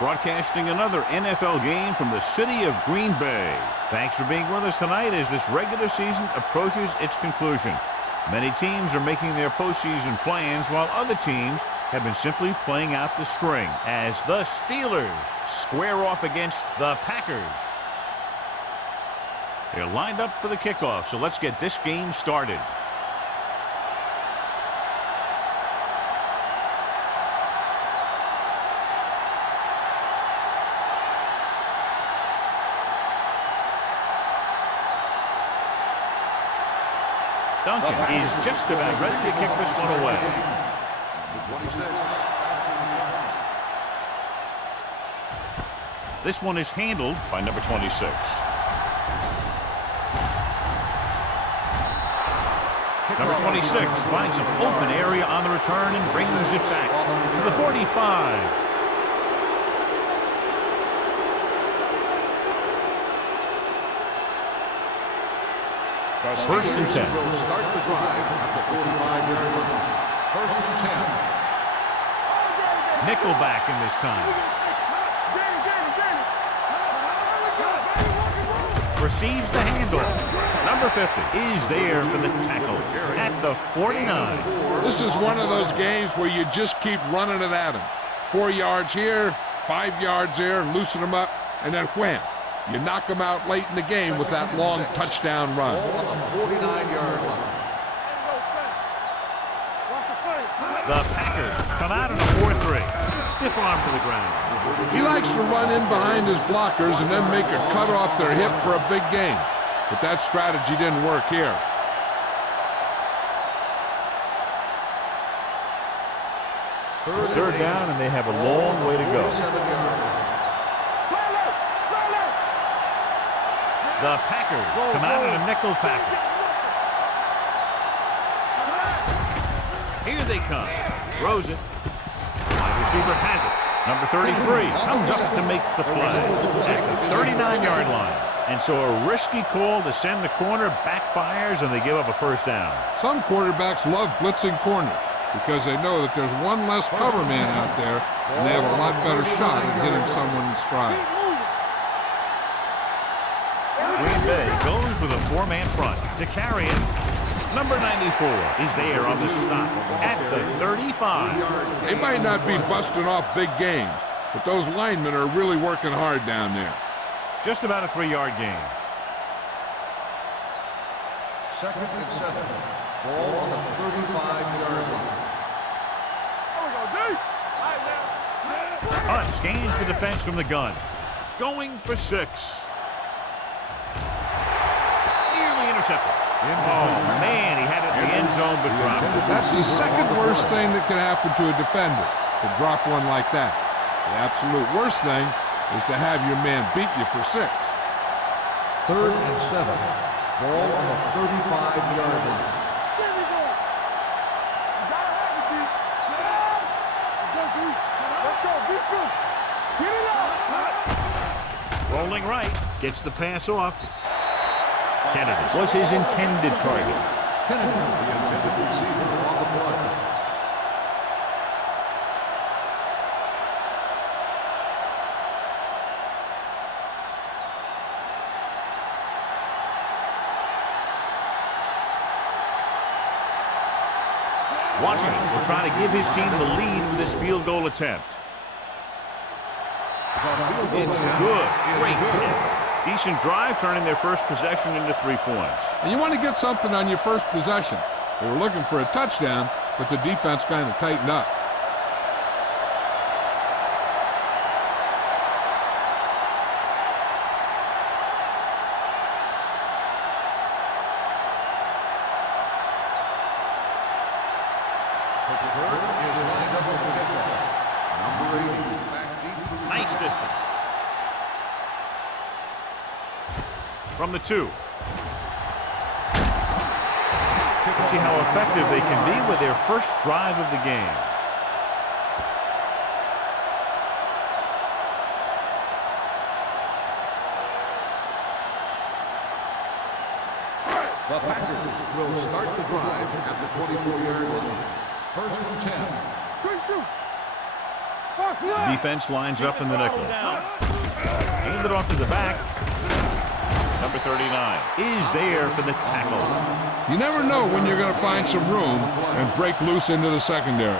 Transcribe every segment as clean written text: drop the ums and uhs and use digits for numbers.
broadcasting another NFL game from the city of Green Bay. Thanks for being with us tonight as this regular season approaches its conclusion. Many teams are making their postseason plans while other teams have been simply playing out the string as the Steelers square off against the Packers. They're lined up for the kickoff, so let's get this game started. Duncan is just about ready to kick this one away. This one is handled by number 26. Number 26 finds an open area on the return and brings it back to the 45. First and 10. Will start the drive at the 45-yard line. First and 10. Nickelback in this time. Receives the handoff. Number 50 is there for the tackle at the 49. This is one of those games where you just keep running it at him. 4 yards here, 5 yards there, loosen them up, and then wham. You knock them out late in the game with that long touchdown run. On the 49-yard line. The Packers come out in a 4-3. Stiff arm to the ground. He likes to run in behind his blockers and then make a cut off their hip for a big gain. But that strategy didn't work here. It's third down, and they have a long way to go. The Packers come out in a nickel package. Here they come. Throws it. Wide receiver has it. Number 33 comes up to make the play at the 39-yard line. And so a risky call to send the corner backfires, and they give up a first down. Some quarterbacks love blitzing corners because they know that there's one less cover man out there, and they have a lot better shot at hitting someone in stride. Green Bay goes with a four-man front to carry it. Number 94 is there on the stop at the 35. They might not be busting off big games, but those linemen are really working hard down there. Just about a 3-yard gain. Second and 7. Ball on the 35-yard line. Hunt gains the defense from the gun. Going for 6. Intercepted. Oh, man, he had it in the end zone, but dropped it. That's the second worst thing that can happen to a defender, to drop one like that. The absolute worst thing is to have your man beat you for 6. Third and 7. Ball on the 35-yard line. Rolling right, gets the pass off. Kennedy was his intended target. Kennedy, the intended receiver on the play. Washington will try to give his team the lead with this field goal attempt. It's good. Great hit. Decent drive, turning their first possession into 3 points. And you want to get something on your first possession. They were looking for a touchdown, but the defense kind of tightened up. Pittsburgh is lined up with the kickoff. Number 80, back deep. Nice distance. From the 2. See how effective they can be with their first drive of the game. The Packers will start the drive at the 24-yard line. First and 10. Defense lines up in the nickel. Hand it off to the back. Number 39 is there for the tackle. You never know when you're going to find some room and break loose into the secondary.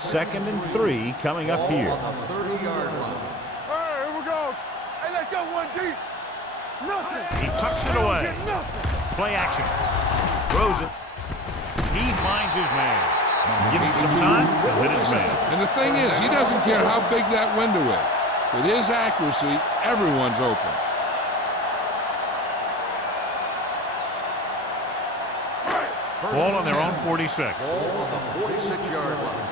Second and 3 coming up here. On the 30-yard line. All right, here we go. Hey, let's go one deep. Nothing. He tucks it away. Play action. Throws it. He finds his man. Give him some time, he'll hit his man. And the thing is, he doesn't care how big that window is. With his accuracy, everyone's open. Ball on their own 46. Ball on the 46-yard line.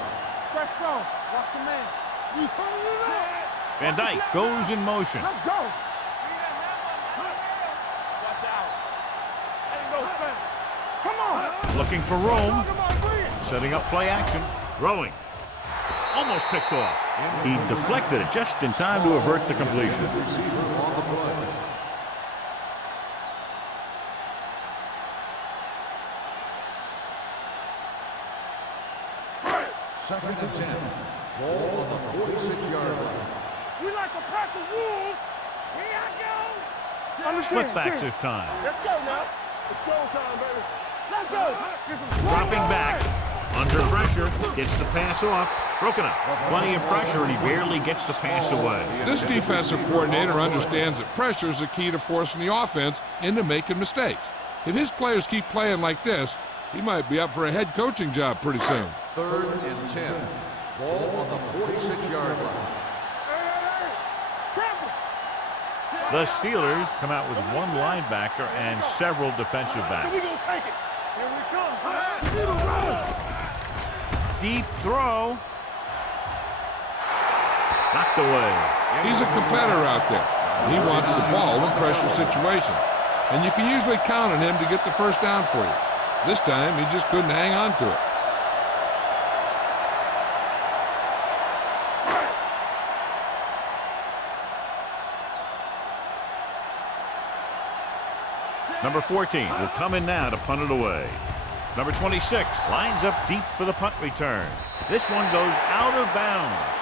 Fresh throw. Watch your man. You turn it up. Van Dyke goes in motion. Let's go. Watch out. Ain't no fence. Come on. Looking for room. Come on, bring it. Setting up play action. Throwing. Almost picked off. He deflected it just in time to avert the completion. Receiver on the play. Second and 10. Ball on the 46-yard line. We like to pack the wolves. Here I go. Split backs this time. Let's go now. It's showtime, baby. Let's go. Get some Dropping back. Under pressure. Gets the pass off. Broken up. Plenty of pressure, and he barely gets the pass away. This defensive coordinator understands that pressure is the key to forcing the offense into making mistakes. If his players keep playing like this, he might be up for a head coaching job pretty soon. Third and 10. Ball on the 46-yard line. The Steelers come out with one linebacker and several defensive We're backs. going to take it. Here we come. See the run. Deep throw. Knocked away. He's a competitor out there. He wants the ball in pressure situations. And you can usually count on him to get the first down for you. This time, he just couldn't hang on to it. Number 14 will come in now to punt it away. Number 26 lines up deep for the punt return. This one goes out of bounds.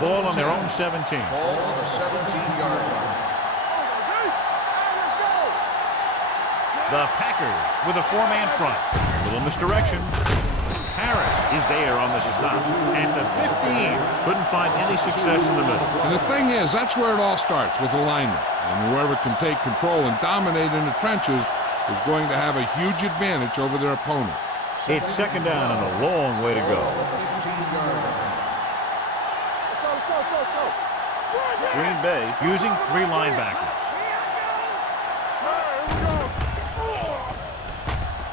Ball on their own 17. Ball on the 17-yard line. The Packers with a four-man front. Little misdirection. Harris is there on the stop. At the 15. Couldn't find any success in the middle. And the thing is, that's where it all starts, with alignment. And whoever can take control and dominate in the trenches is going to have a huge advantage over their opponent. It's second down and a long way to go. 15-yard line. Green Bay using three linebackers.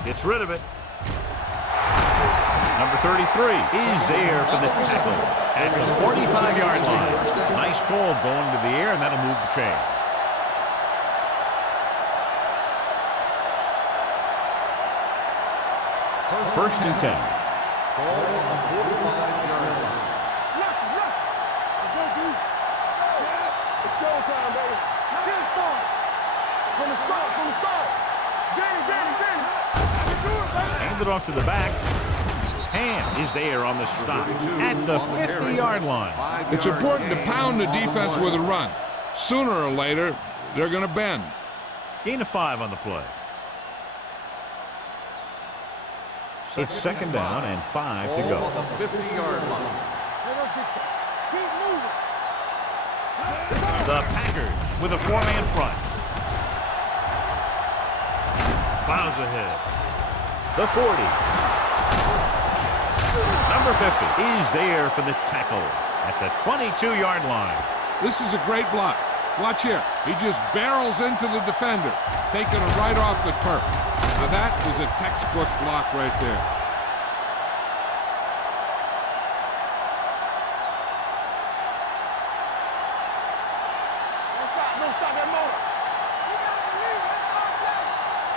Gets rid of it. Number 33 is there for the tackle at the 45-yard line. Nice call going to the air, and that'll move the chains. First and 10. Ball on the 45-yard line. It's showtime, baby. Get it started. From the start, from the start. Get it. Hand it off to the back. Ham is there on the stop at the 50-yard line. It's important to pound the defense with a run. Sooner or later, they're going to bend. Gain of 5 on the play. It's second down and 5 to Ball go. on the 50-yard line. Keep moving. The Packers with a four-man front. Plows ahead. The 40. Number 50 is there for the tackle at the 22-yard line. This is a great block. Watch here. He just barrels into the defender, taking it right off the turf. Now that is a textbook block right there. Don't stop that motor.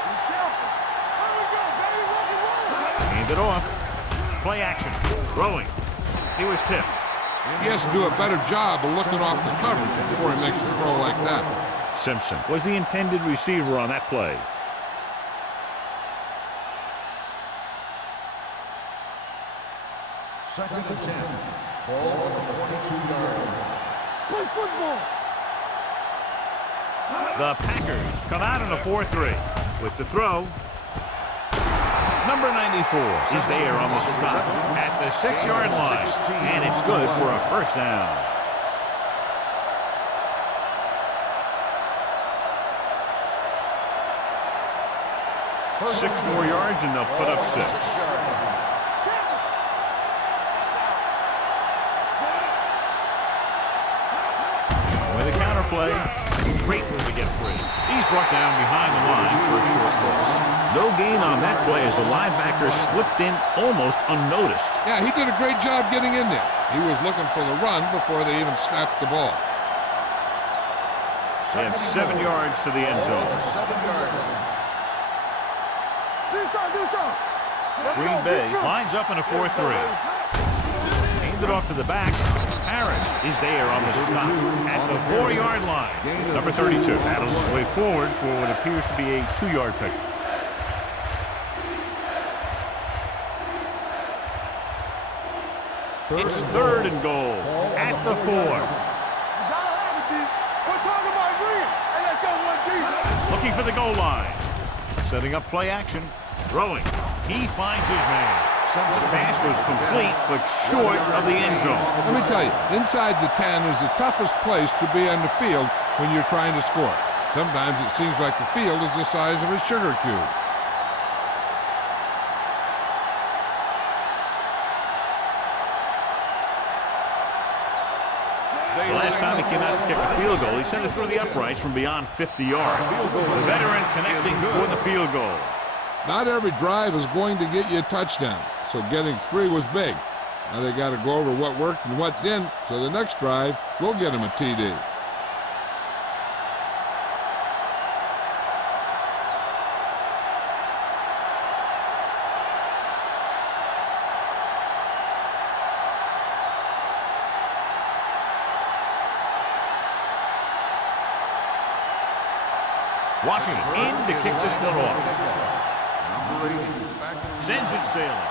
Be careful. There we go, baby. Rock and roll. Hand it off. Play action. Throwing. He was tipped. He has to do a better job of looking off the coverage before he makes a throw like that. Simpson was the intended receiver on that play. Second and 10. Ball on the 22-yard line. Play football. The Packers come out in a 4-3 with the throw. Number 94 is there on the stop at the 6-yard line, and it's good for a first down. Six more yards, and they'll put up 6. With a counter play, great move to get free. He's brought down behind the line for a short loss. No gain on that play as the linebacker slipped in almost unnoticed. Yeah, he did a great job getting in there. He was looking for the run before they even snapped the ball. They have 7 yards to the end zone. 7-yard line. Green Bay lines up in a 4-3. Handed off to the back. Harris is there on the stop at the 4-yard line. Number 32 battles his way forward for what appears to be a 2-yard pick. It's 3rd and goal at the 4. Looking for the goal line. Setting up play action. Throwing. He finds his man. The pass was complete, but short of the end zone. Let me tell you, inside the 10 is the toughest place to be on the field when you're trying to score. Sometimes it seems like the field is the size of a sugar cube. The last time he came out to kick a field goal, he sent it through the uprights from beyond 50 yards. The veteran connecting for the field goal. Not every drive is going to get you a touchdown, so getting 3 was big. Now they got to go over what worked and what didn't, so the next drive will get him a TD. Washington in to kick this one off. Sends it sailing.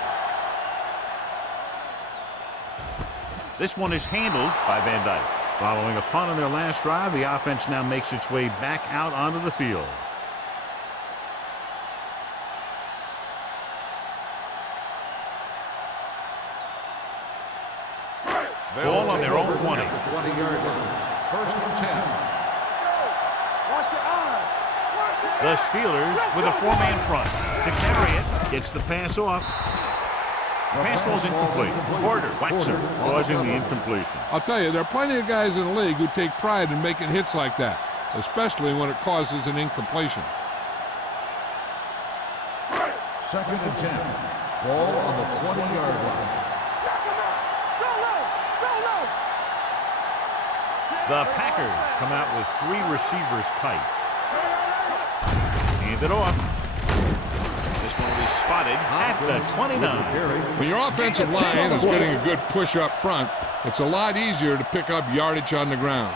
This one is handled by Van Dyke. Following a punt on their last drive, the offense now makes its way back out onto the field. Ball on their own 20. At the 20-yard line. 1st and 10. Watch your eyes. The Steelers with a 4-man front. To carry it, gets the pass off. The pass falls incomplete. Porter whacks him, causing the incompletion. I'll tell you, there are plenty of guys in the league who take pride in making hits like that, especially when it causes an incompletion. 2nd and 10. Ball on the 20-yard line. The Packers come out with 3 receivers tight. Hand it off. This one will be spotted at the 29. When your offensive line is getting a good push up front, it's a lot easier to pick up yardage on the ground.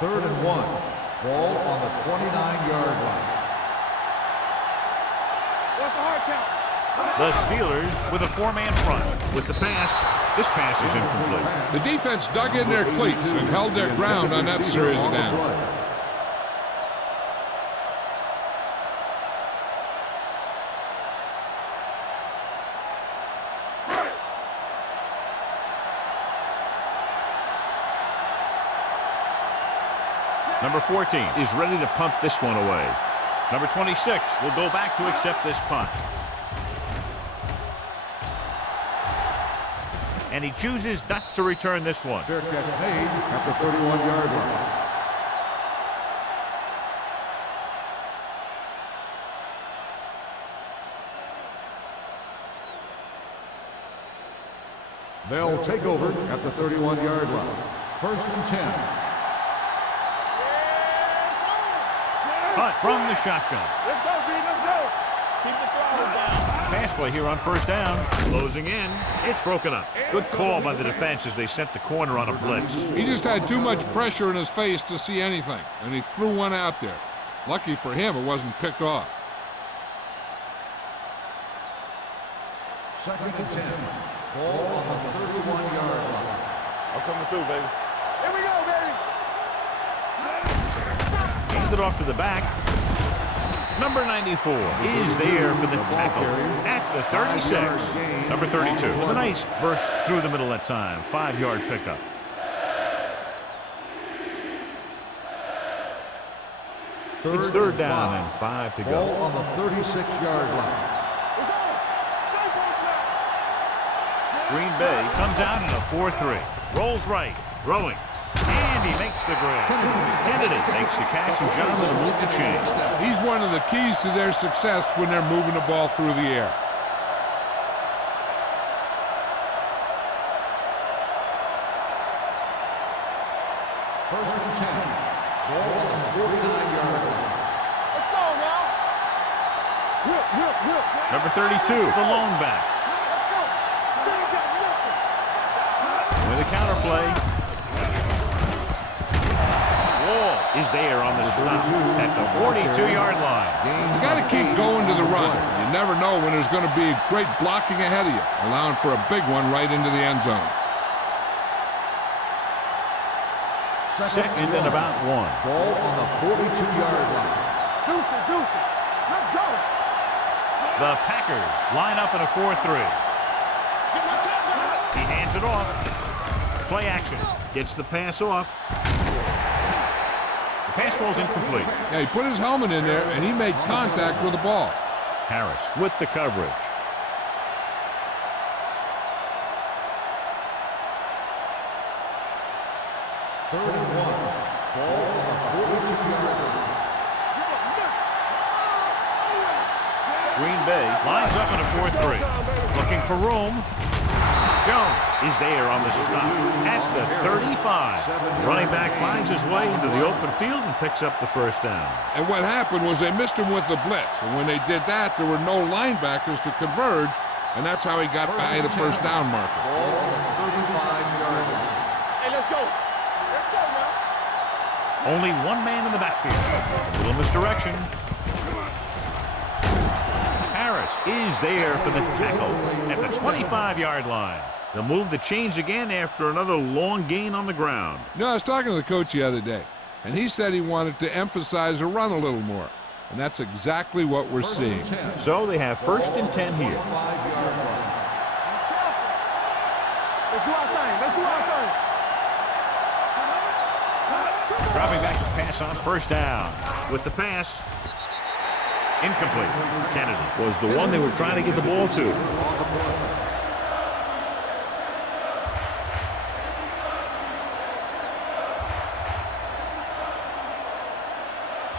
Third and 1. Ball on the 29-yard line. What's the hard count? The Steelers with a 4-man front. With the pass, this pass is incomplete. The defense dug in their cleats and held their ground on that series of downs. Number 14 is ready to punt this one away. Number 26 will go back to accept this punt. And he chooses not to return this one. Fair catch made at the 31-yard line. They'll take over at the 31-yard line. 1st and 10. Punt from the shotgun. Let's go, baby. Pass play here on first down. Closing in. It's broken up. Good call by the defense as they sent the corner on a blitz. He just had too much pressure in his face to see anything, and he threw one out there. Lucky for him, it wasn't picked off. 2nd and 10. Ball on the 31-yard line. I'm coming through, baby. Here we go, baby. Handed off to the back. Number 94 is there for the tackle at the 36. Number 32 with a nice burst through the middle that time. 5-yard pickup. It's third down and 5 to go. Ball on the 36-yard line. Green Bay comes out in a 4-3. Rolls right, throwing, and he makes the grab. Kennedy makes the catch, and Jonathan to move the chains. He's one of the keys to their success when they're moving the ball through the air. First and 10. Ball on the 49-yard line. Let's go now. Whip. Number 32, the lone back. With a counter play. Wall is there on the stop at the 42-yard line. You got to keep going to the run. You never know when there's going to be great blocking ahead of you, allowing for a big one right into the end zone. Second and about 1. Ball on the 42-yard line. Deuce. Let's go. The Packers line up in a 4-3. He hands it off. Play action. Gets the pass off. The pass ball's incomplete. Yeah, he put his helmet in there, and he made contact with the ball. Harris with the coverage. Third and 1. Ball on the 42-yard line. Green Bay lines up in a 4-3. Looking for room. Jones is there on the stop at the 35. Running back finds his way into the open field and picks up the first down. And what happened was they missed him with the blitz. And when they did that, there were no linebackers to converge, and that's how he got by the first down marker. Ball on the 35-yard line. Hey, let's go. Let's go, man. Only one man in the backfield. A little misdirection. Harris is there for the tackle at the 25-yard line. They'll move the chains again after another long gain on the ground. You know, I was talking to the coach the other day, and he said he wanted to emphasize the run a little more. And that's exactly what we're seeing. So they have first and 10 here. Let's do our thing. Dropping back to pass on first down. With the pass, incomplete. Kennedy was the one they were trying to get the ball to.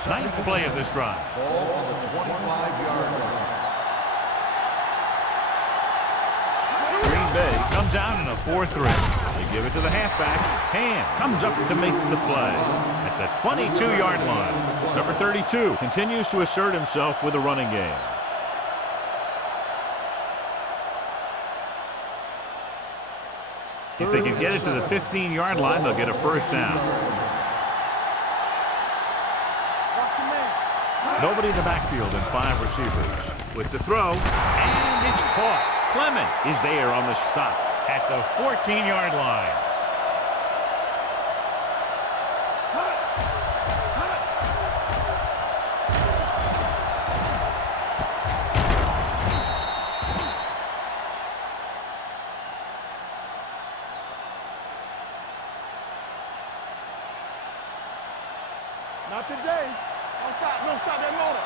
Ninth play of this drive. Ball on the 25-yard line. Green Bay comes out in a 4-3. They give it to the halfback. Ham comes up to make the play at the 22-yard line. Number 32 continues to assert himself with a running game. If they can get it to the 15-yard line, they'll get a first down. Nobody in the backfield and 5 receivers. With the throw, and it's caught. Clement is there on the stop at the 14-yard line. Not today. Don't stop that motor.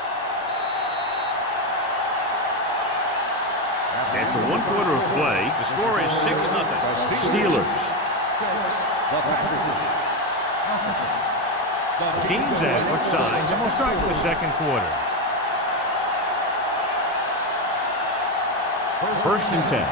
After 1 quarter of play, the score is 6-0. Steelers. Teams as switch sides, and we'll start with the second quarter. First and 10.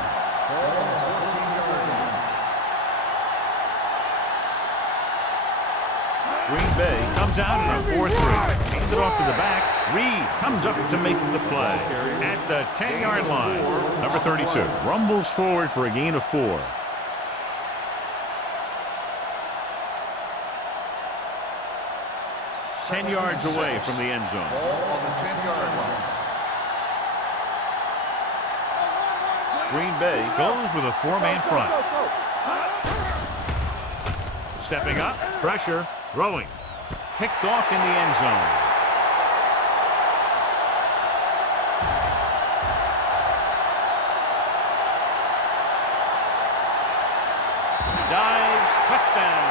Green Bay comes out in a 4-3. Hands it off to the back. Reed comes up to make the play at the 10-yard line. Number 32 rumbles forward for a gain of 4. Ten yards away from the end zone. Ball on the 10-yard line. Green Bay goes with a 4-man front. Stepping up, pressure, throwing. Picked off in the end zone. Dives, touchdown.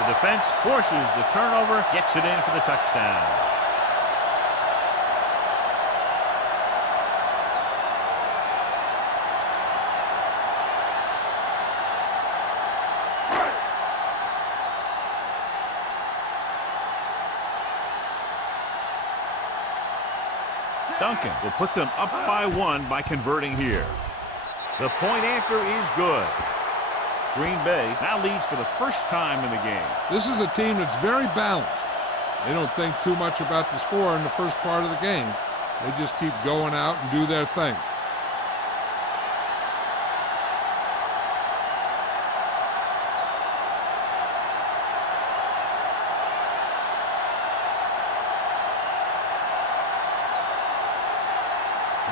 The defense forces the turnover, gets it in for the touchdown. Duncan will put them up by 1 by converting here. The point after is good. Green Bay now leads for the first time in the game. This is a team that's very balanced. They don't think too much about the score in the first part of the game. They just keep going out and do their thing.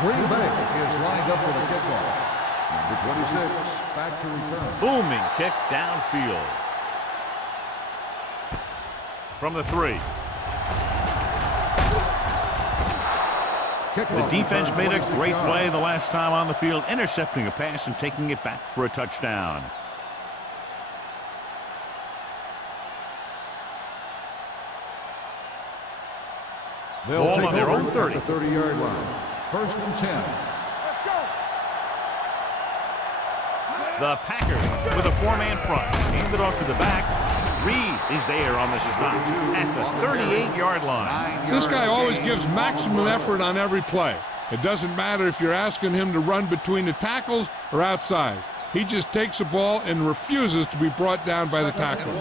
Green Bay is lined up for the kickoff. Number 26, back to return. Booming kick downfield. From the 3. The defense made a great play the last time on the field, intercepting a pass and taking it back for a touchdown. Ball on their own 30. 30-yard line. First and 10. The Packers with a 4-man front. Hand it off to the back. Reed is there on the stop at the 38-yard line. This guy always gives maximum effort on every play. It doesn't matter if you're asking him to run between the tackles or outside. He just takes the ball and refuses to be brought down by the tackle.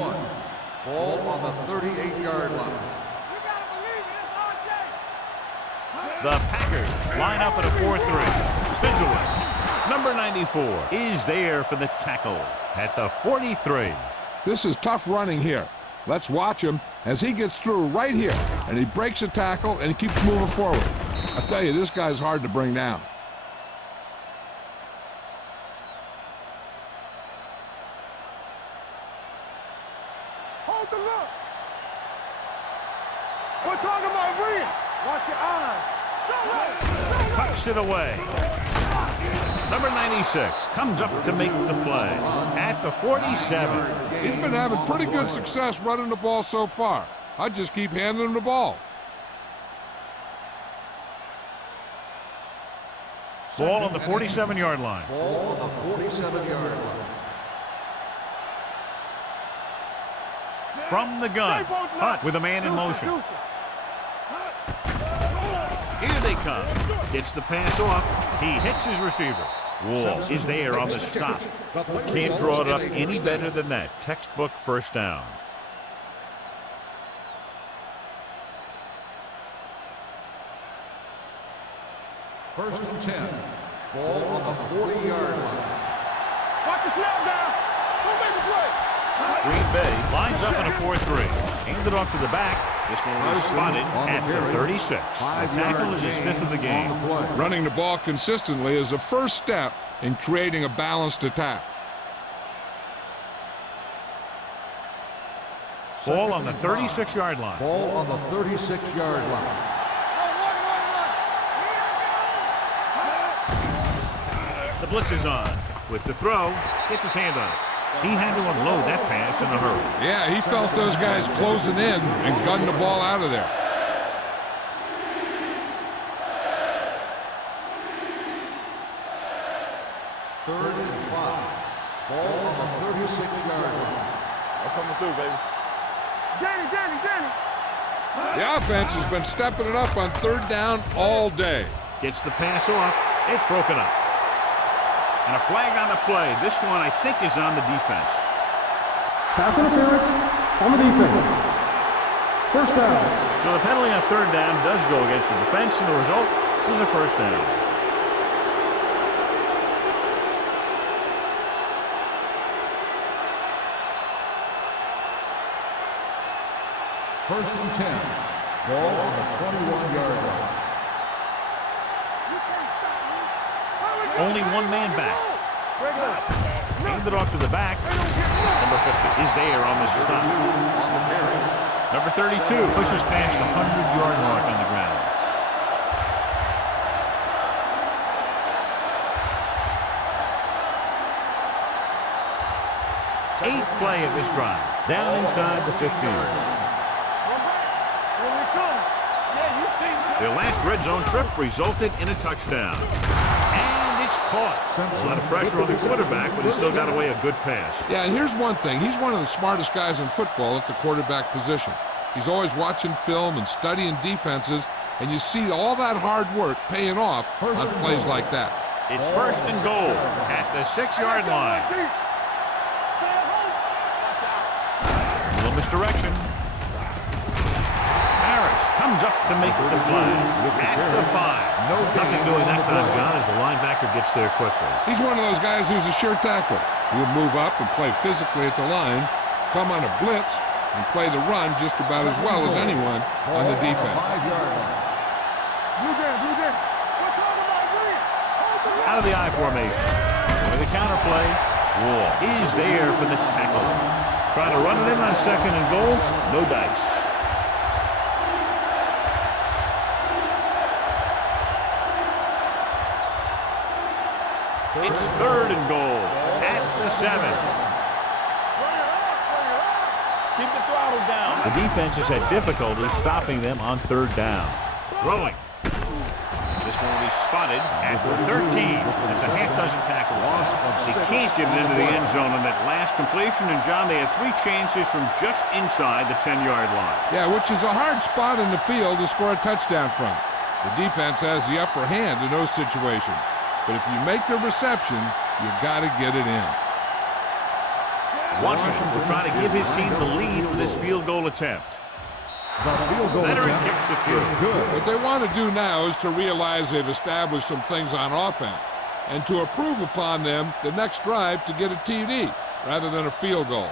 Ball on the 38-yard line. The Packers line up at a 4-3. Spins away. Number 94 is there for the tackle at the 43. This is tough running here. Let's watch him as he gets through right here, and he breaks a tackle and keeps moving forward. I tell you, this guy's hard to bring down. Hold the look. We're talking about Reed. Watch your eyes. Tucks it away. Number 96 comes up to make the play at the 47. He's been having pretty good success running the ball so far. I just keep handing him the ball. Ball on the 47-yard line. Ball on the 47-yard line. From the gun, Hunt with a man in motion. Here they come. Gets the pass off. He hits his receiver. Wall is there on the stop. Can't draw it up any better than that. Textbook first down. First and 10. Ball on the 40-yard line. Watch the snap down. Don't make a play. Green Bay lines up in a 4-3. Handed off to the back. This one was spotted at the 36. The tackle is his 5th of the game. Running the ball consistently is the first step in creating a balanced attack. Ball on the 36-yard line. Ball on the 36-yard line. The blitz is on. With the throw, gets his hand on it. He had to unload that pass in a hurry. Yeah, he felt those guys closing in and gunned the ball out of there. Third and 5. Ball on the 36-yard line. I'm coming through, baby. Danny. The offense has been stepping it up on 3rd down all day. Gets the pass off. It's broken up. And a flag on the play. This one, I think, is on the defense. Pass interference on the defense. First down. So the penalty on third down does go against the defense, and the result is a first down. First and 10. Ball on the 21-yard line. Only one man back. Handed off to the back. Number 50 is there on the stop. On the carry. Number 32 pushes past the 100-yard mark on the ground. Eighth play of this drive. Down inside the 15. Their last red zone trip resulted in a touchdown. And it's caught. A lot of pressure on the quarterback, but he still got away a good pass. Yeah, and here's one thing. He's one of the smartest guys in football at the quarterback position. He's always watching film and studying defenses, and you see all that hard work paying off on plays like that. It's first and goal at the 6-yard line. A little misdirection. Harris comes up to make the play at the 5. Nothing doing that time, John, as the linebacker gets there quickly. He's one of those guys who's a sure tackler. He'll move up and play physically at the line, come on a blitz, and play the run just about as well as anyone on the defense. Out of the I formation. With the counterplay, Wall is there for the tackle. Trying to run it in on second and goal, no dice. It's third and goal at the 7. Keep the throttle down. The defense has had difficulty stopping them on third down. Throwing. This one will be spotted at the 13. That's a half dozen tackles. He can't get it into the end zone on that last completion. And, John, they had 3 chances from just inside the 10-yard line. Yeah, which is a hard spot in the field to score a touchdown from. The defense has the upper hand in those situations. But if you make the reception, you got to get it in. Washington will try to give his team the lead with this field goal attempt. The field goal Veteran kicks it through. good. What they want to do now is to realize they've established some things on offense and to improve upon them the next drive to get a TD rather than a field goal.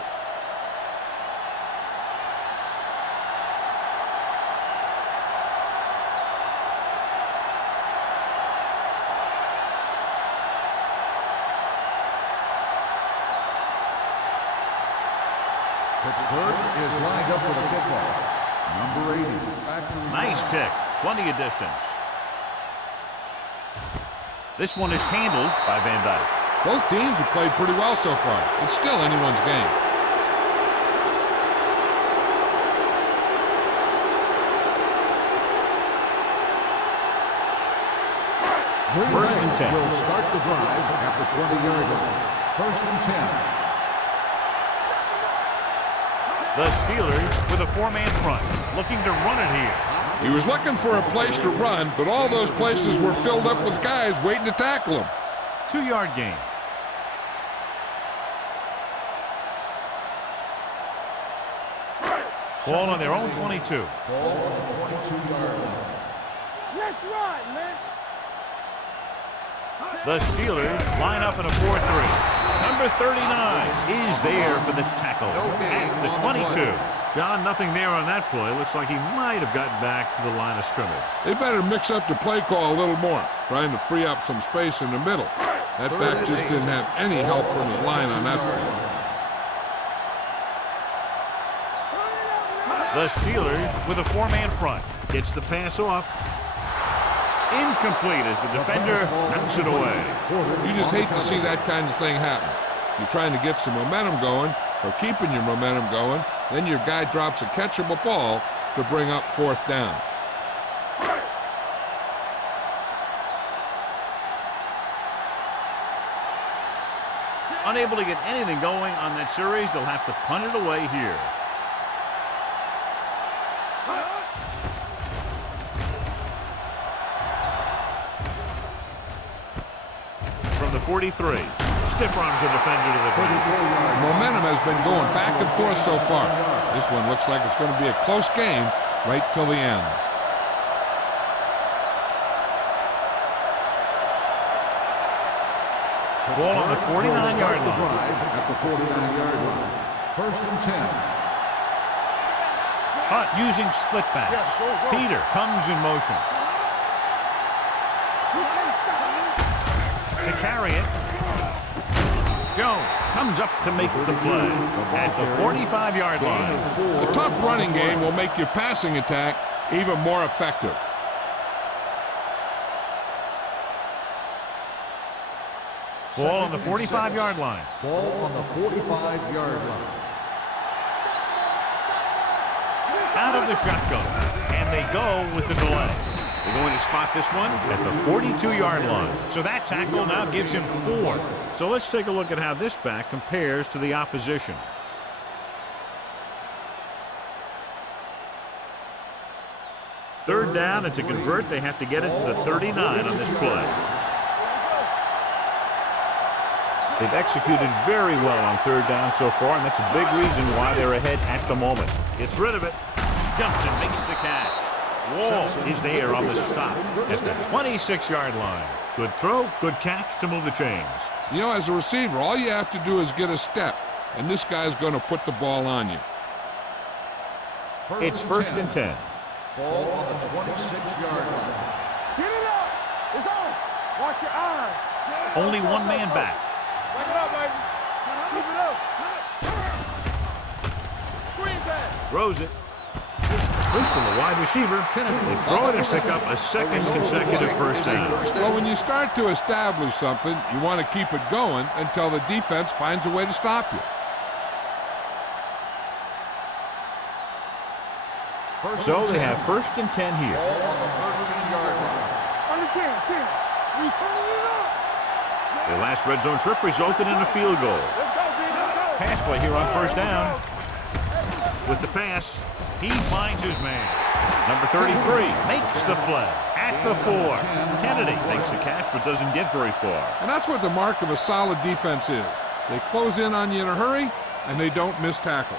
Pittsburgh is lined up for the kickoff. Number 80. Nice kick. Plenty of distance. This one is handled by Van Dyke. Both teams have played pretty well so far. It's still anyone's game. First and 10. Will start the drive at the 20-yard line. First and 10. The Steelers with a 4-man front, looking to run it here. He was looking for a place to run, but all those places were filled up with guys waiting to tackle him. 2-yard gain. Ball on their own 22. Ball on the 22-yard line. Let's run, man. The Steelers line up in a 4-3. Number 39 is there for the tackle at the 22. John, nothing there on that play. Looks like he might have gotten back to the line of scrimmage. They better mix up the play call a little more, trying to free up some space in the middle. That back just didn't have any help from his line on that play. The Steelers with a 4-man front. Gets the pass off. Incomplete as the defender knocks it away. You just hate to see that kind of thing happen. You're trying to get some momentum going, or keeping your momentum going, then your guy drops a catchable ball to bring up fourth down. Unable to get anything going on that series, they'll have to punt it away here. From the 43, stiff arms the defender to the ground. Momentum has been going back and forth so far. This one looks like it's going to be a close game right till the end. Ball on the 49-yard line. At the 49-yard line. 1st and 10. Hunt using split backs. Peter comes in motion. To carry it. Jones comes up to make the play at the 45-yard line. A tough running game will make your passing attack even more effective. Ball on the 45-yard line. Ball on the 45-yard line. Out of the shotgun, and they go with the delay. They're going to spot this one at the 42-yard line. So that tackle now gives him 4. So let's take a look at how this back compares to the opposition. Third down, and to convert, they have to get it to the 39 on this play. They've executed very well on third down so far, and that's a big reason why they're ahead at the moment. Gets rid of it. Jumps and makes the catch. Wall is there on the stop at the 26-yard line. Good throw, good catch to move the chains. You know, as a receiver, all you have to do is get a step, and this guy's going to put the ball on you. It's 1st and 10. Ball on the 26-yard line. Get it up. It's on. Watch your eyes. Only one man back. Back it up, baby. Keep it up. Screen pass. Throws it. Quick from the wide receiver. They throw it and pick up a second consecutive first down. Well, when you start to establish something, you want to keep it going until the defense finds a way to stop you. So they have 1st and 10 here. Ball on the 13-yard line. On the 10. We turning it up. Their last red zone trip resulted in a field goal. Let's go, B. Let's go. Pass play here on 1st down. With the pass, he finds his man. Number 33 makes the play at the 4. Kennedy makes the catch but doesn't get very far. And that's what the mark of a solid defense is. They close in on you in a hurry, and they don't miss tackle.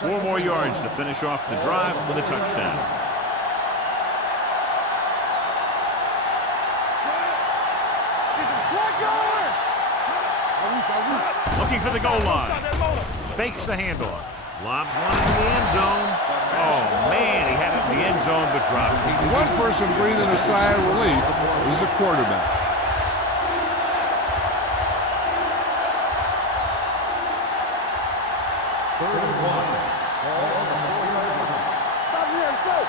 4 more yards to finish off the drive with a touchdown. Looking for the goal line. Fakes the handoff. Lobs one into the end zone. Oh, man, he had it in the end zone but dropped it. One person breathing a sigh of relief is the quarterback. Third and 1. Ball on the 4-yard line.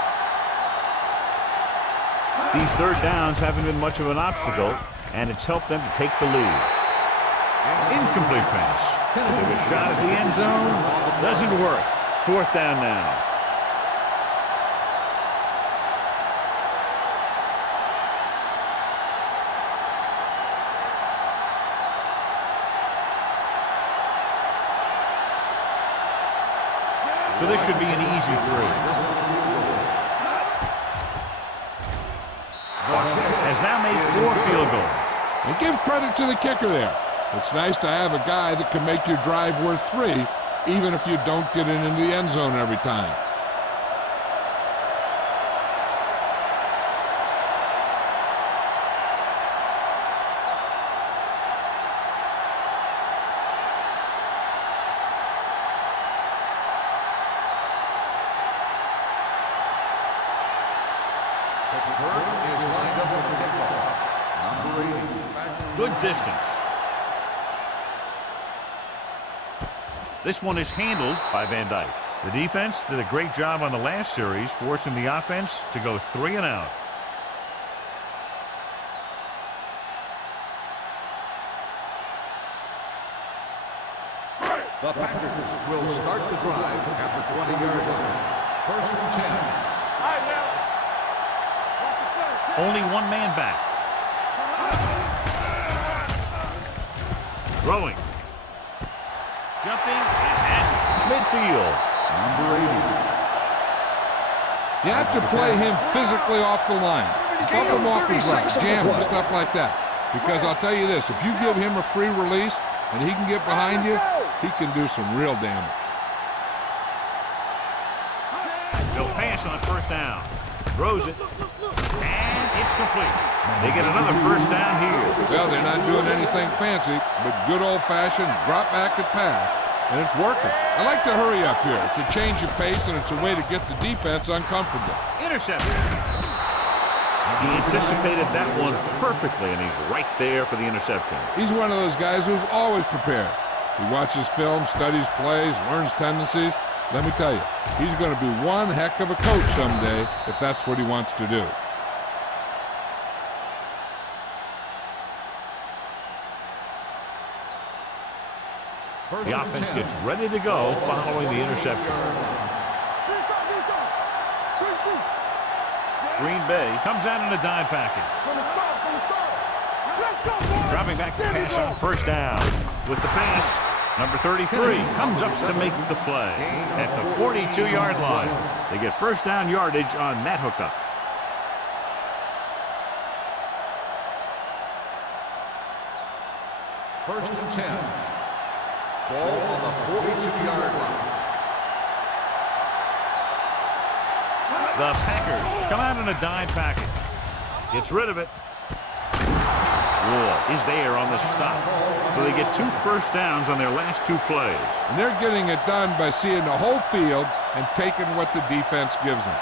These third downs haven't been much of an obstacle, and it's helped them to take the lead. Incomplete pass. Took a shot at the end zone. Doesn't work. 4th down now. So this should be an easy 3. Washington has now made 4 field goals. And give credit to the kicker there. It's nice to have a guy that can make your drive worth 3, even if you don't get it into the end zone every time. Pittsburgh is lined up with the kickoff. Number 80. Good distance. This one is handled by Van Dyke. The defense did a great job on the last series, forcing the offense to go 3 and out. The Packers will start the drive at the 20-yard line. 1st and 10. All right, now. Watch the play. Only one man back. Throwing. Jumping and has it. Midfield. Number 80. You have to play him physically off the line. Bump him off his right, jam him, stuff like that. Because I'll tell you this, if you give him a free release and he can get behind you, he can do some real damage. They'll pass on first down. Throws it. And it's complete. They get another first down here. Well, they're not doing anything fancy, but good old-fashioned drop back and pass. And it's working. I like to hurry up here. It's a change of pace, and it's a way to get the defense uncomfortable. Intercepted. He anticipated that one perfectly, and he's right there for the interception. He's one of those guys who's always prepared. He watches film, studies plays, learns tendencies. Let me tell you, he's going to be one heck of a coach someday if that's what he wants to do. The offense gets ready to go following the interception. Green Bay comes out in a dime package. Dropping back to pass on first down. With the pass, number 33 comes up to make the play at the 42-yard line. They get first down yardage on that hookup. First and 10. Ball on the 42-yard line. The Packers come out in a dime package. Gets rid of it. Ward is there on the stop. So they get 2 first downs on their last 2 plays. And they're getting it done by seeing the whole field and taking what the defense gives them.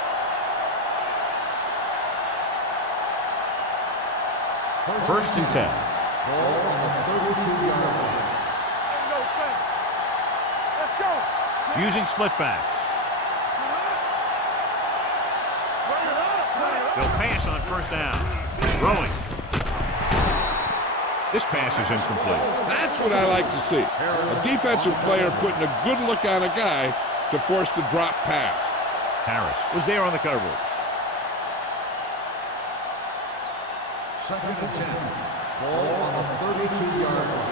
First and 10. Ball on the 32-yard line. Using split backs. They'll pass on first down. Throwing. This pass is incomplete. That's what I like to see. A defensive player putting a good look on a guy to force the drop pass. Harris was there on the coverage. Second and 10. Ball on the 32-yard line.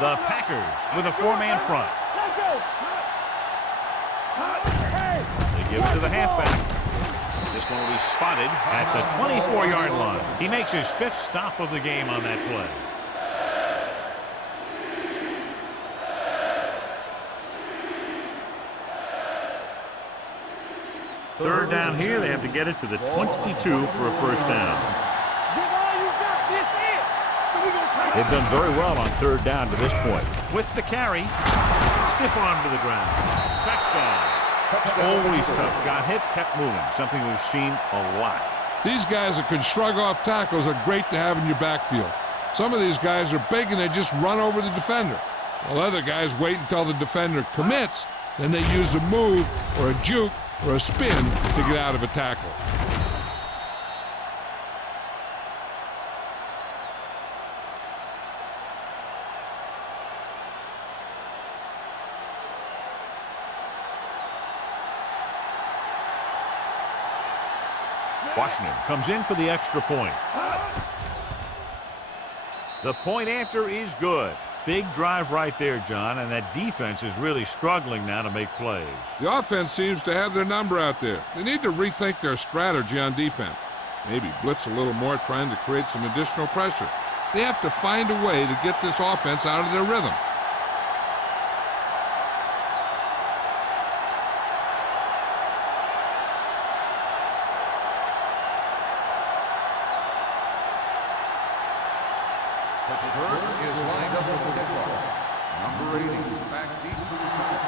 The Packers with a 4-man front. They give it to the halfback. This one will be spotted at the 24-yard line. He makes his 5th stop of the game on that play. Third down here. They have to get it to the 22 for a first down. They've done very well on third down to this point. With the carry, stiff arm to the ground. Touchdown. Always tough. Got hit, kept moving. Something we've seen a lot. These guys that can shrug off tackles are great to have in your backfield. Some of these guys are big and they just run over the defender. While other guys wait until the defender commits, then they use a move or a juke or a spin to get out of a tackle. Washington comes in for the extra point. The point after is good. Big drive right there, John, and that defense is really struggling now to make plays. The offense seems to have their number out there. They need to rethink their strategy on defense. Maybe blitz a little more, trying to create some additional pressure. They have to find a way to get this offense out of their rhythm. Pittsburgh is lined up for the kickoff. Number 80, back deep to return.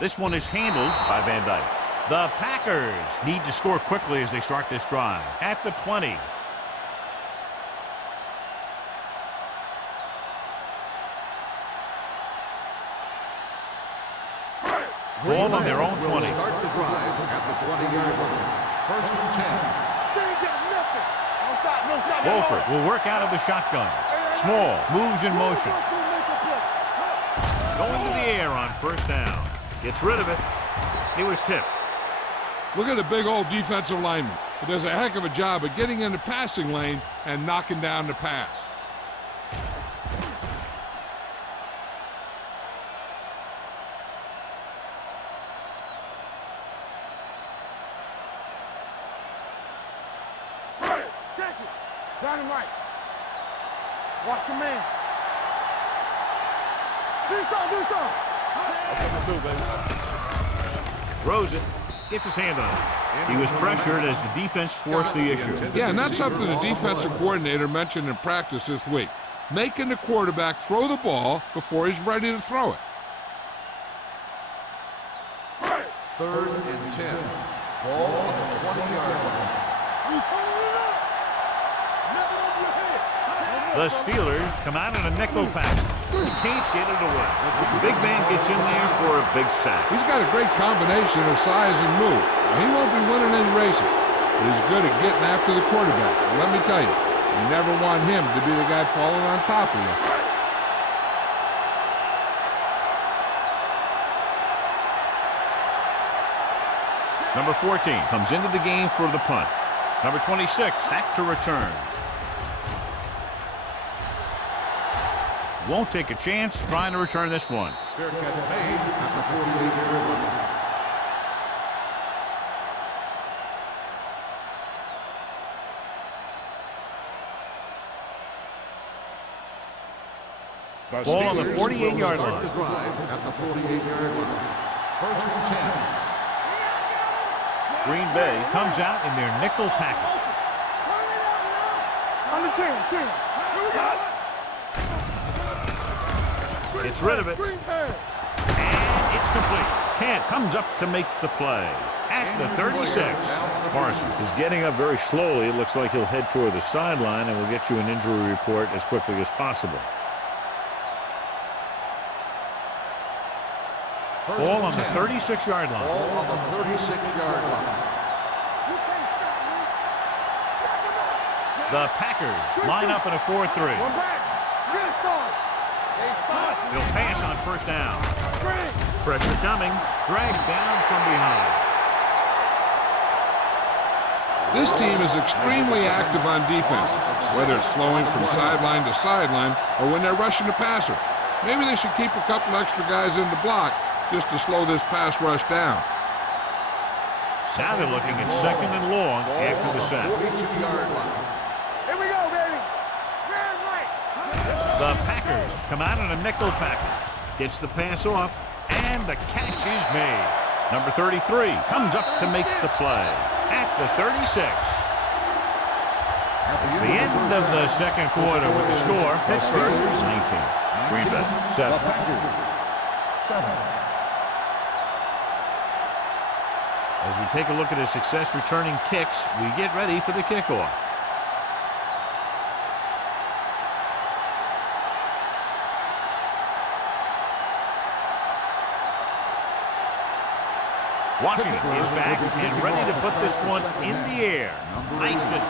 This one is handled by Van Dyke. The Packers need to score quickly as they start this drive. At the 20. Ball on their own 20. Start the drive at the 20-yard line. First and 10. Wolford will work out of the shotgun. Small moves in motion. Going to the air on first down. Gets rid of it. He was tipped. Look at the big old defensive lineman. He does a heck of a job of getting in the passing lane and knocking down the pass. Check it. Down and right. Watch your man. Do something. That's what we do, baby. Throws it. Gets his hand on it. He was pressured as the defense forced the issue. Yeah, and that's something the defensive coordinator mentioned in practice this week. Making the quarterback throw the ball before he's ready to throw it. 3rd and 10. Ball on the 20-yard line. The Steelers come out in a nickel package. Can't get it away. The big man gets in there for a big sack. He's got a great combination of size and move. Now, he won't be winning any races, but he's good at getting after the quarterback. And let me tell you, you never want him to be the guy falling on top of you. Number 14 comes into the game for the punt. Number 26 back to return. Won't take a chance trying to return this one. Fair catch made at the 48-yard line. Ball on the 48-yard line. The drive at the 48-yard line. 1st and 10. Green Bay comes out in their nickel package. Under 10. Gets rid of it. And it's complete. Kent comes up to make the play at the 36. Carson is getting up very slowly. It looks like he'll head toward the sideline, and we'll get you an injury report as quickly as possible. Ball on the 36-yard line. Ball on the 36-yard line. The Packers line up in a 4-3. He'll pass on 1st down. Pressure coming. Dragged down from behind. This team is extremely active on defense, whether it's slowing from sideline to sideline or when they're rushing the passer. Maybe they should keep a couple extra guys in the block just to slow this pass rush down. Now they're looking at 2nd and long after the sack. 42-yard line. Here we go, baby. Red right. The Packers come out in a nickel package. Gets the pass off, and the catch is made. Number 33 comes up to make the play at the 36. It's the end of the 2nd quarter with the score. Pittsburgh 19. Green Bay 7. The Packers 7. As we take a look at his success returning kicks, we get ready for the kickoff. Washington is back and ready to put this one in the air. Nice distance.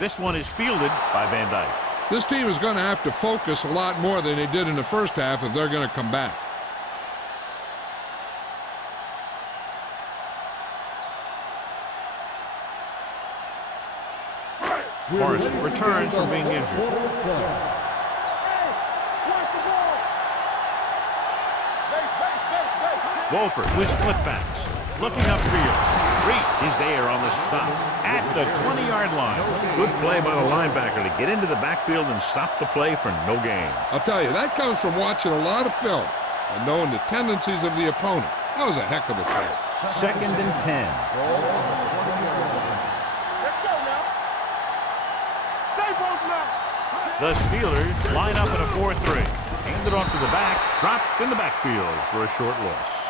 This one is fielded by Van Dyke. This team is going to have to focus a lot more than they did in the first half if they're going to come back. Morrison returns from being injured. Wolford with split backs. Looking upfield. Reese is there on the stop at the 20-yard line. Good play by the linebacker to get into the backfield and stop the play for no gain. I'll tell you, that comes from watching a lot of film and knowing the tendencies of the opponent. That was a heck of a play. 2nd and 10. Let's go now. Stay both now. The Steelers line up in a 4-3. Handed off to the back, dropped in the backfield for a short loss.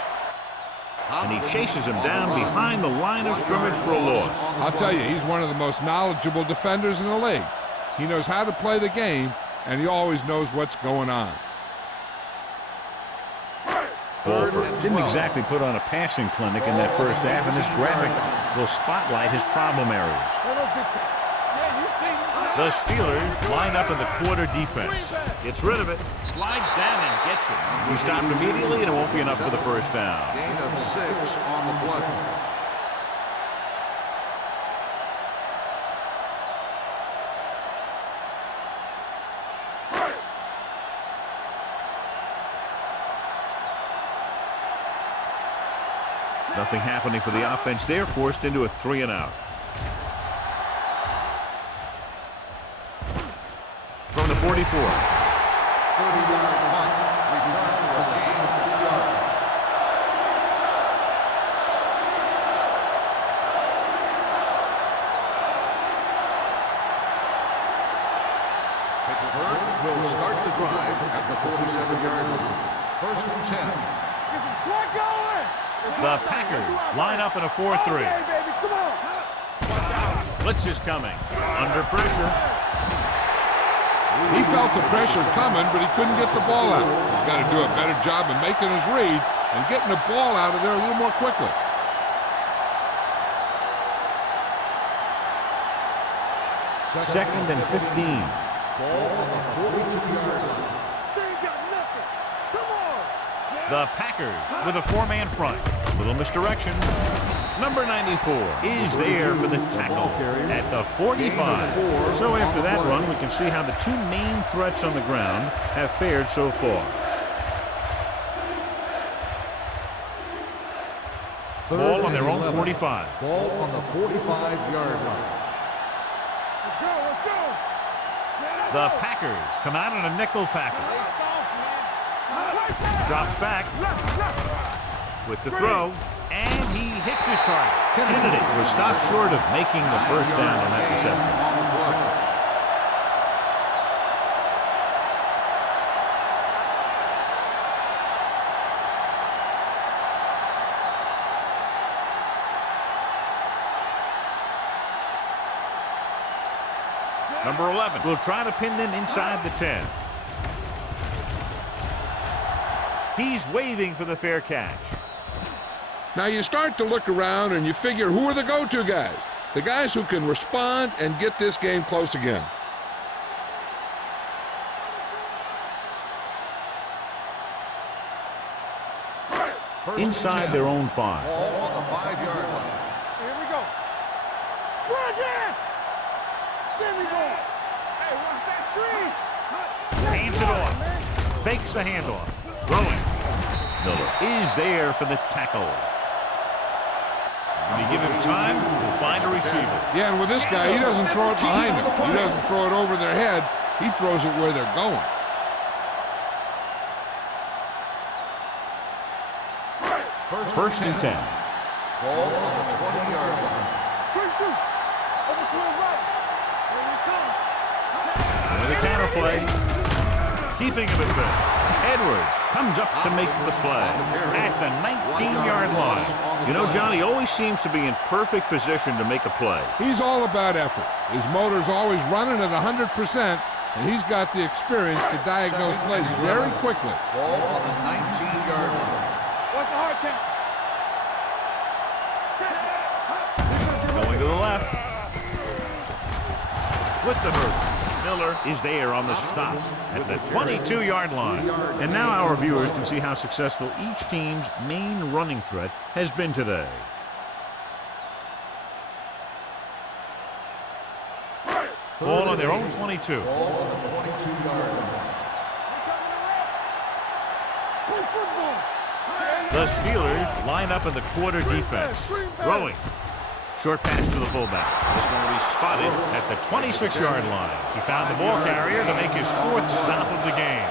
And he chases him down behind the line of scrimmage for a loss. I'll tell you, he's one of the most knowledgeable defenders in the league. He knows how to play the game, and he always knows what's going on. Wolford didn't exactly put on a passing clinic in that first half, and this graphic will spotlight his problem areas. The Steelers line up in the quarter defense. Gets rid of it, slides down and gets it. We stopped immediately, and it won't be enough for the first down. Gain of 6 on the play. Nothing happening for the offense. They're forced into a 3-and-out. From the 44. 30-yard punt. Return for a gain of 2 yards. Pittsburgh will start the drive at the 47-yard line. First and 10. Get some slack going. The Packers line up in a 4-3. Okay, baby, come on. Blitz is coming. Under pressure. He felt the pressure coming, but he couldn't get the ball out. He's got to do a better job of making his read and getting the ball out of there a little more quickly. Second and 15. Ball on the 42-yard line. They ain't got nothing. Come on. The Packers with a 4-man front. Little misdirection. Number 94 is there for the tackle at the 45. So after that run, we can see how the two main threats on the ground have fared so far. Ball on their own 45. Ball on the 45-yard line. Let's go, let's go. The Packers come out in a nickel package. Drops back with the throw, and he hits his target. Kennedy was stopped short of making the first down on that reception. Number 11 will try to pin them inside the 10. He's waving for the fair catch. Now you start to look around and you figure, who are the go-to guys? The guys who can respond and get this game close again. Inside their own 5. Ball on the 5-yard line. Here we go. Run again. There we go. Hey, watch that screen. Hands it off. Fakes the handoff. Throwing. Miller is there for the tackle. When you give him time, he'll find a receiver. Yeah, and with this guy, he doesn't throw it behind them. He doesn't throw it over their head. He throws it where they're going. First and 10. Ball on the 20-yard line. Quick shoot. Over to his right. Here we come. With a counter play. Keeping him at bay. Edwards comes up to make the play at the 19-yard line. You know, John, he always seems to be in perfect position to make a play. He's all about effort. His motor's always running at 100%, and he's got the experience to diagnose plays very quickly. Ball on the 19-yard line. Watch the hard count. Going to the left. With the move. Miller is there on the stop at the 22-yard line. And now our viewers can see how successful each team's main running threat has been today. Ball on their own 22. Ball on the 22-yard line. Play football. The Steelers line up in the quarter defense. Throwing. Short pass to the fullback. This one will be spotted at the 26-yard line. He found the ball carrier to make his 4th stop of the game.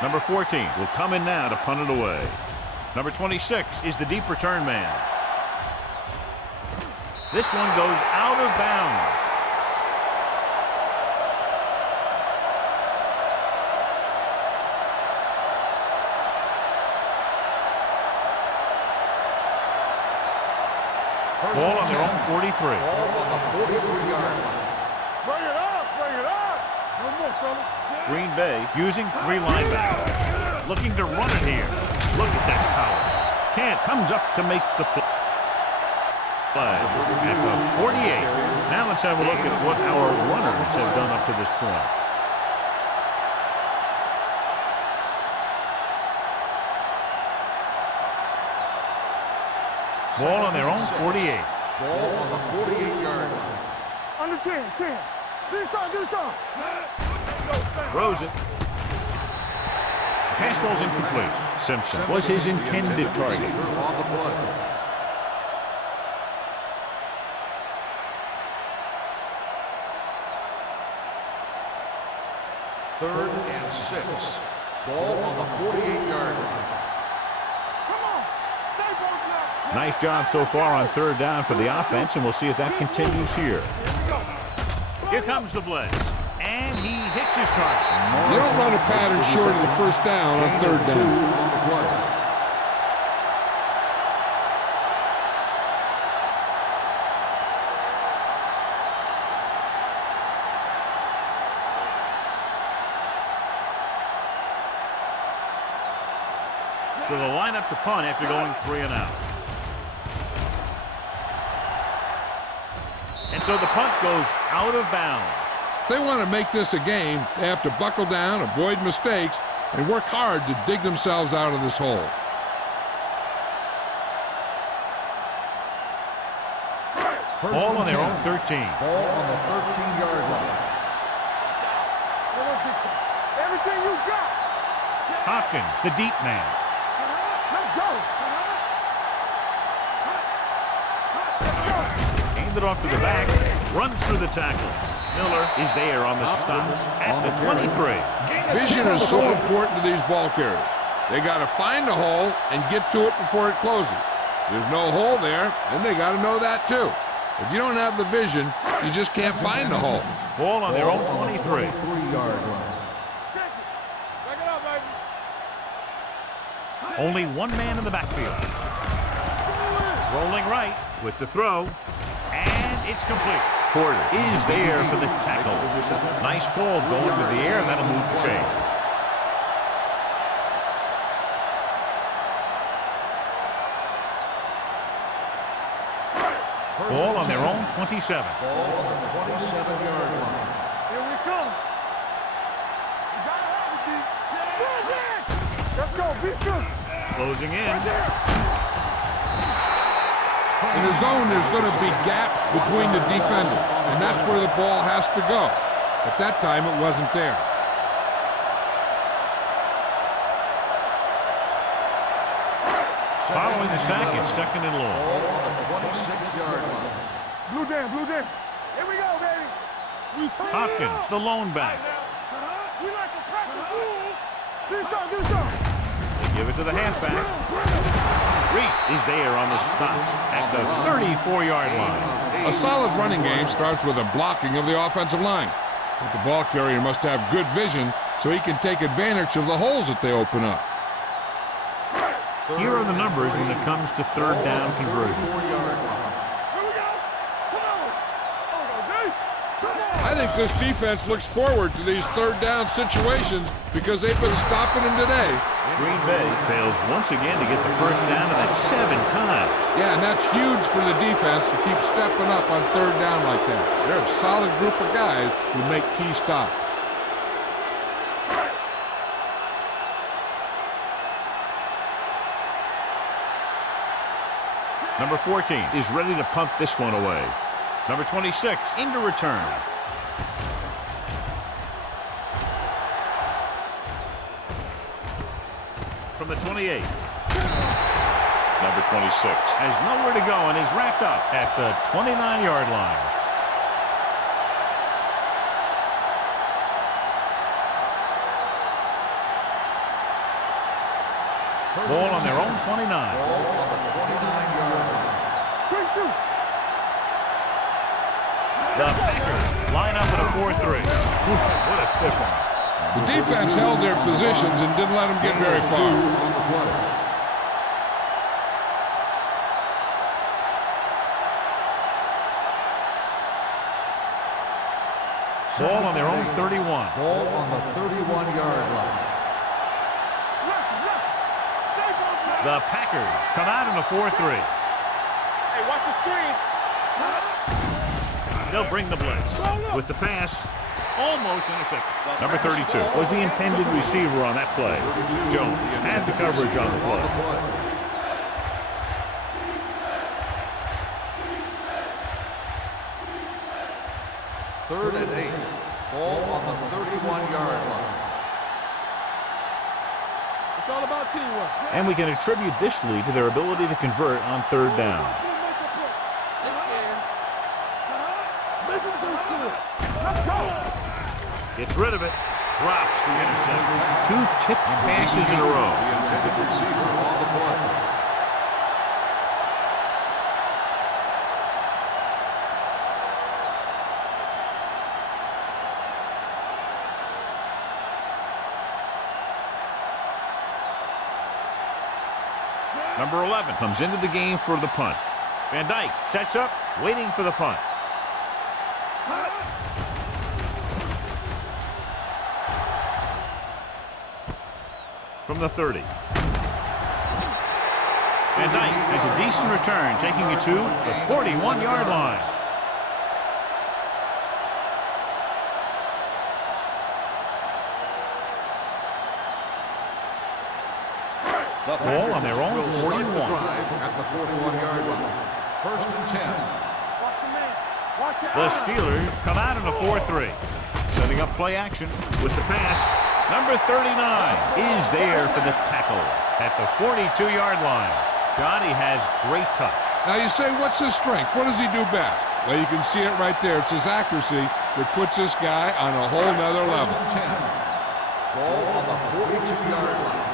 Number 14 will come in now to punt it away. Number 26 is the deep return man. This one goes out of bounds. Ball on their own 43. Ball on the 43-yard line. Bring it up, bring it up. No more, fella. Green Bay using 3 linebackers. Looking to run it here. Look at that power. Kent comes up to make the play. At the 48. Now let's have a look at what our runners have done up to this point. Ball on their own 48. Ball on the 48-yard line. Under 10. Give me some, give me some. Throws it. Pass ball's incomplete. Simpson was his intended target. On the play. Third and 6. Ball on the 48-yard line. Come on. Stay focused now. Nice job so far on third down for the offense, and we'll see if that continues here. Here comes the blitz, and he hits his target. You don't run a pattern short of the first down on third down. On the play. So they'll line up to punt after going 3 and out. And so the punt goes out of bounds. If they want to make this a game, they have to buckle down, avoid mistakes, and work hard to dig themselves out of this hole. Ball on their own 13. Ball on the 13-yard line. Everything you got. Hopkins, the deep man. Let's go. Hand it off to the back, runs through the tackle. Miller is there on the stop at the 23. Vision is so important to these ball carriers. They got to find a hole and get to it before it closes. There's no hole there, and they got to know that too. If you don't have the vision, you just can't find the hole. Ball on their own 23. 23-yard line. Check it. Check it out, baby. Only one man in the backfield. Rolling right with the throw, and it's complete. Porter is there for the tackle. Nice call going to the air, and that'll move the chain. Ball on their own 27. Ball on the 27-yard line. Here we come. You gotta have it, D. Let's go. Be good. Closing in. Right there. In the zone, there's going to be gaps between the defenders, and that's where the ball has to go. At that time, it wasn't there. Following the sack, it's second and long. Ball on the 26-yard line. Blue down, blue down. Here we go, baby. We turn Hopkins, it up. the lone back. We like to practice rules. Do something, do something. They give it to the halfback. Reese is there on the stop at the 34-yard line. A solid running game starts with a blocking of the offensive line. But the ball carrier must have good vision so he can take advantage of the holes that they open up. Here are the numbers when it comes to third down conversion. 34-yard line. Here we go. Come on. Oh, no, D. Come on. I think this defense looks forward to these third down situations because they've been stopping them today. Green Bay fails once again to get the first down, and that's 7 times. Yeah, and that's huge for the defense to keep stepping up on third down like that. They're a solid group of guys who make key stops. Number 14 is ready to punt this one away. Number 26 into return. From the 28. Number 26 has nowhere to go and is wrapped up at the 29-yard line. Ball on their own 29. Ball on the 29-yard line. Quick shoot. The Packers line up at a 4-3. What a stiff one. The defense held their positions and didn't let them get very far. On the play. Ball on their own 31. Ball on the 31-yard line. The Packers come out in a 4-3. Hey, watch the screen. They'll bring the blitz. With the pass, almost intercepted. Number 32 was the intended receiver on that play. Jones had the coverage on the play. Third and 8. Ball on the 31-yard line. all about teamwork. And we can attribute this lead to their ability to convert on third down. They're scared. Make them do shit. Let's go. Gets rid of it. Drops the interception. 2 tipped passes in a row. The intended receiver on the play. Number 11 comes into the game for the punt. Van Dyke sets up, waiting for the punt. From the 30. Van Dyke has a decent return, taking it to the 41-yard line. The Ball on their own will start 41. the drive at the 41-yard line. First and 10. Watch your man. Watch your The eye. Steelers come out in a 4-3. Setting up play action with the pass. Number 39 is there for the tackle at the 42-yard line. Johnny has great touch. Now you say, what's his strength? What does he do best? Well, you can see it right there. It's his accuracy that puts this guy on a whole nother First level. and 10. Ball on the 42-yard line.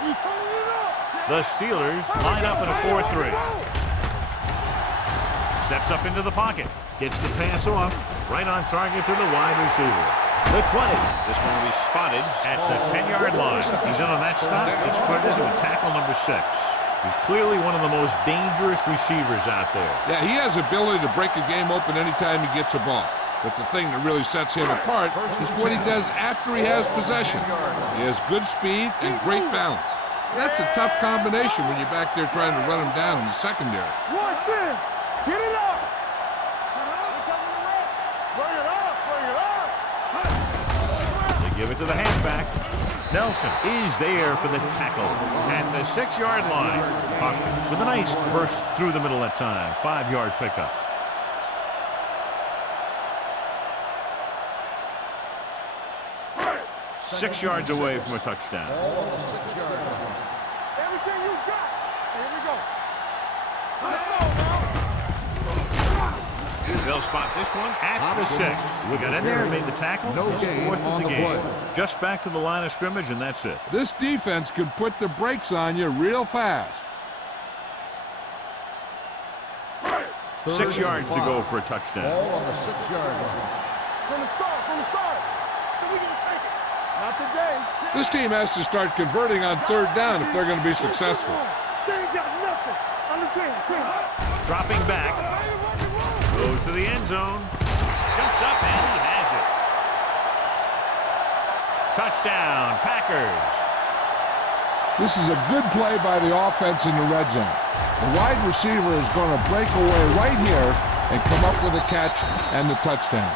You turning it up. The Steelers line up in a 4-3. Steps up into the pocket. Gets the pass off. Right on target to the wide receiver. The 20. This one will be spotted at the 10-yard line. He's in on that stop. It's credited to tackle number 6. He's clearly one of the most dangerous receivers out there. Yeah, he has ability to break a game open anytime he gets a ball. But the thing that really sets him apart is what he does after he has possession. He has good speed and great balance. That's a tough combination when you're back there trying to run him down in the secondary. Watch in. Get it up. Bring it up. Bring it up. They give it to the halfback. Nelson is there for the tackle at the 6-yard line. Hopkins with a nice burst through the middle that time. 5-yard pickup. Six yards away from a touchdown. Ball on the 6-yard line. Everything you got. Here we go. They'll spot this one at the 6. We got in there and made the tackle. No It's gain 4th on of the the game. play. Just back to the line of scrimmage, and that's it. This defense can put the brakes on you real fast. 6 yards to 5. go for a touchdown. Ball on the 6-yard line. From the start. From the start. So we gonna take it. Not today. This team has to start converting on third down if they're going to be successful. They ain't got nothing. Understand? Dropping back. Goes to the end zone. Jumps up, and he has it. Touchdown, Packers. This is a good play by the offense in the red zone. The wide receiver is going to break away right here and come up with a catch and the touchdown.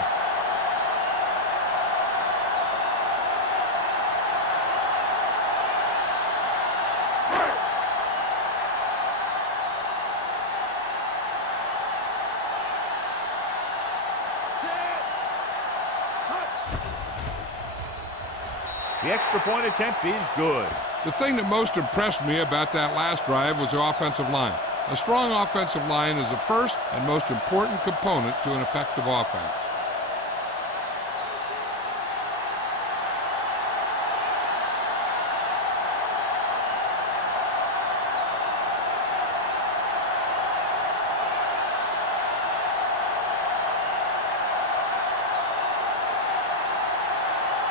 The extra point attempt is good. The thing that most impressed me about that last drive was the offensive line. A strong offensive line is the first and most important component to an effective offense.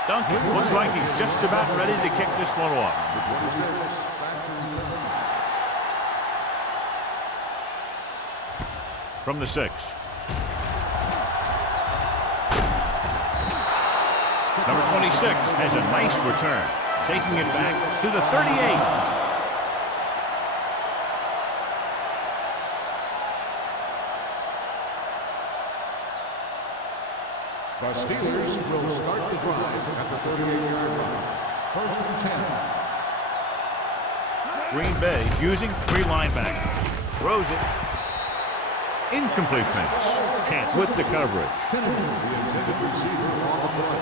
Duncan looks like he's just about ready to kick this one off. From the 6. Number 26 has a nice return, taking it back to the 38. The Steelers will start the drive at the 38-yard line. First and 10. Green Bay using 3 linebackers. Throws it. Incomplete pass. Can't with the coverage. Kennedy, the intended receiver on the play.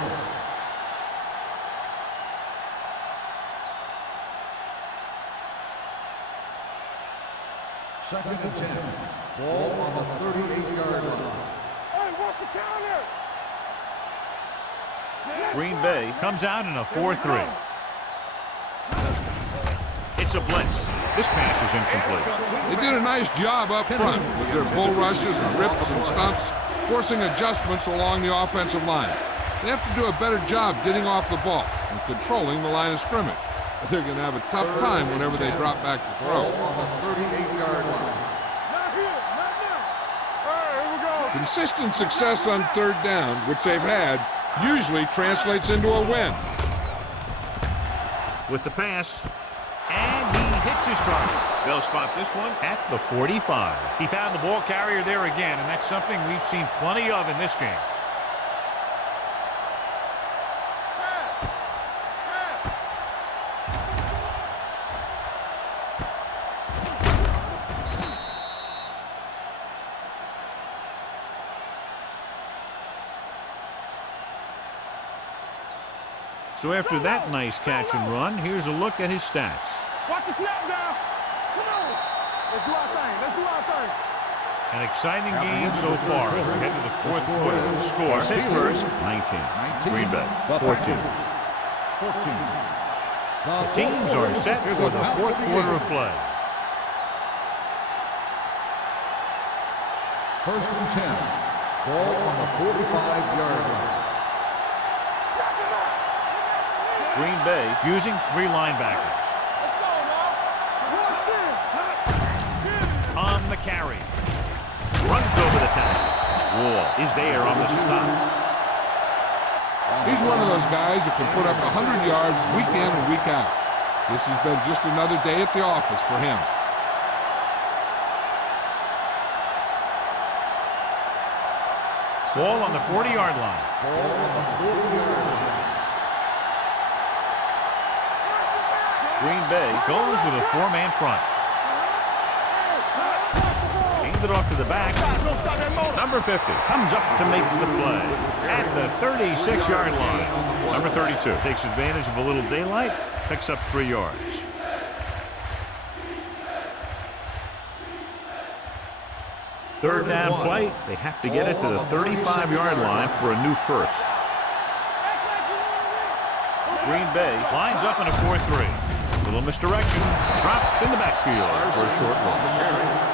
Second and 10. Ball on the 38-yard line. Hey, what's the counter? Green Bay comes out in a 4-3. It's a blitz. This pass is incomplete. They did a nice job up front with their bull rushes and rips and stunts, forcing adjustments along the offensive line. They have to do a better job getting off the ball and controlling the line of scrimmage. They're going to have a tough time whenever they drop back to throw. Ball on the 38-yard line. Not here, not now. All right, here we go. Consistent success on third down, which they've had, usually translates into a win. With the pass, and he hits his target. They'll spot this one at the 45. He found the ball carrier there again, and that's something we've seen plenty of in this game. So after that nice catch and run, here's a look at his stats. Watch the snap down. Come on. Let's do our thing. Let's do our thing. An exciting game so far as we head to the fourth quarter. Score, Pittsburgh 19, Green Bay 14. The teams are set for the fourth quarter of play. First and 10. Ball on the 45-yard line. Green Bay using 3 linebackers. Let's go now. On the carry. Runs over the tackle. Wall is there on the stop. He's one of those guys that can put up 100 yards week in and week out. This has been just another day at the office for him. Ball on the 40-yard line. Ball on the 40-yard line. Green Bay goes with a 4-man front. Hands it off to the back. Number 50 comes up to make the play at the 36-yard line. Number 32 takes advantage of a little daylight, picks up 3 yards. Third down play. They have to get it to the 35-yard line for a new first. Green Bay lines up in a 4-3. Little misdirection. Dropped in the backfield for a short loss.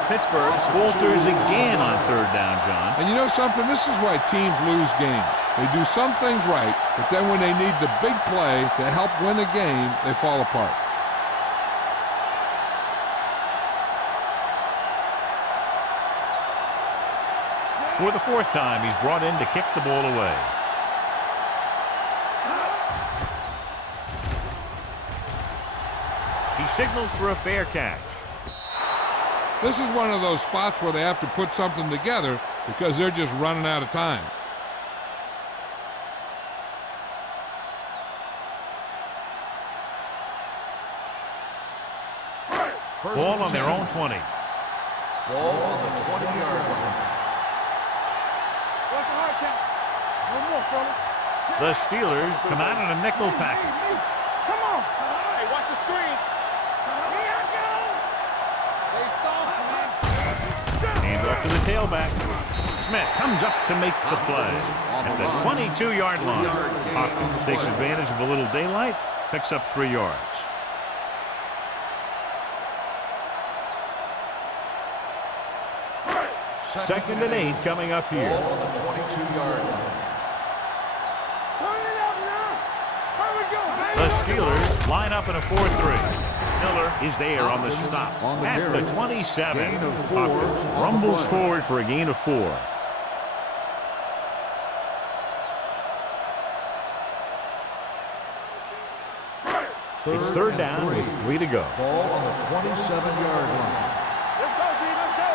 Pittsburgh falters again on third down, John. And you know something? This is why teams lose games. They do some things right, but then when they need the big play to help win a game, they fall apart. For the 4th time, he's brought in to kick the ball away. He signals for a fair catch. This is one of those spots where they have to put something together because they're just running out of time. Ball on their own 20. Ball on the 20-yard line. What's the hard count? No more, fella. The Steelers come out in a nickel package. Come on. Hey, watch the screen. Here I go. They soft, man. Hands off to the tailback. Smith comes up to make the play at the 22-yard line. Hopkins takes advantage of a little daylight, picks up 3 yards. Second and 8 coming up here. Ball on the 22-yard line. Turn it up now. Here we go, baby. The Steelers line up in a 4-3. Miller is there on the stop at the 27. Gain of 4 Hopkins on the rumbles play. forward for a gain of 4. It's third down with 3 to go. Ball on the 27-yard line. Let's go, D. Let's go.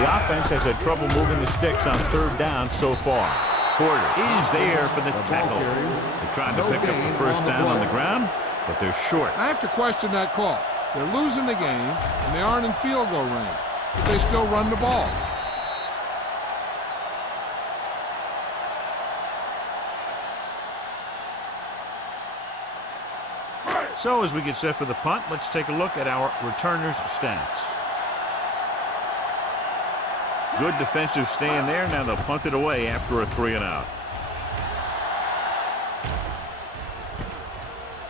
The offense has had trouble moving the sticks on third down so far. Porter is there for the tackle. They're trying to pick up the first down on the ground, but they're short. I have to question that call. They're losing the game, and they aren't in field goal range, but they still run the ball. So as we get set for the punt, let's take a look at our returners' stats. Good defensive stand there. Now they'll punt it away after a 3-and-out.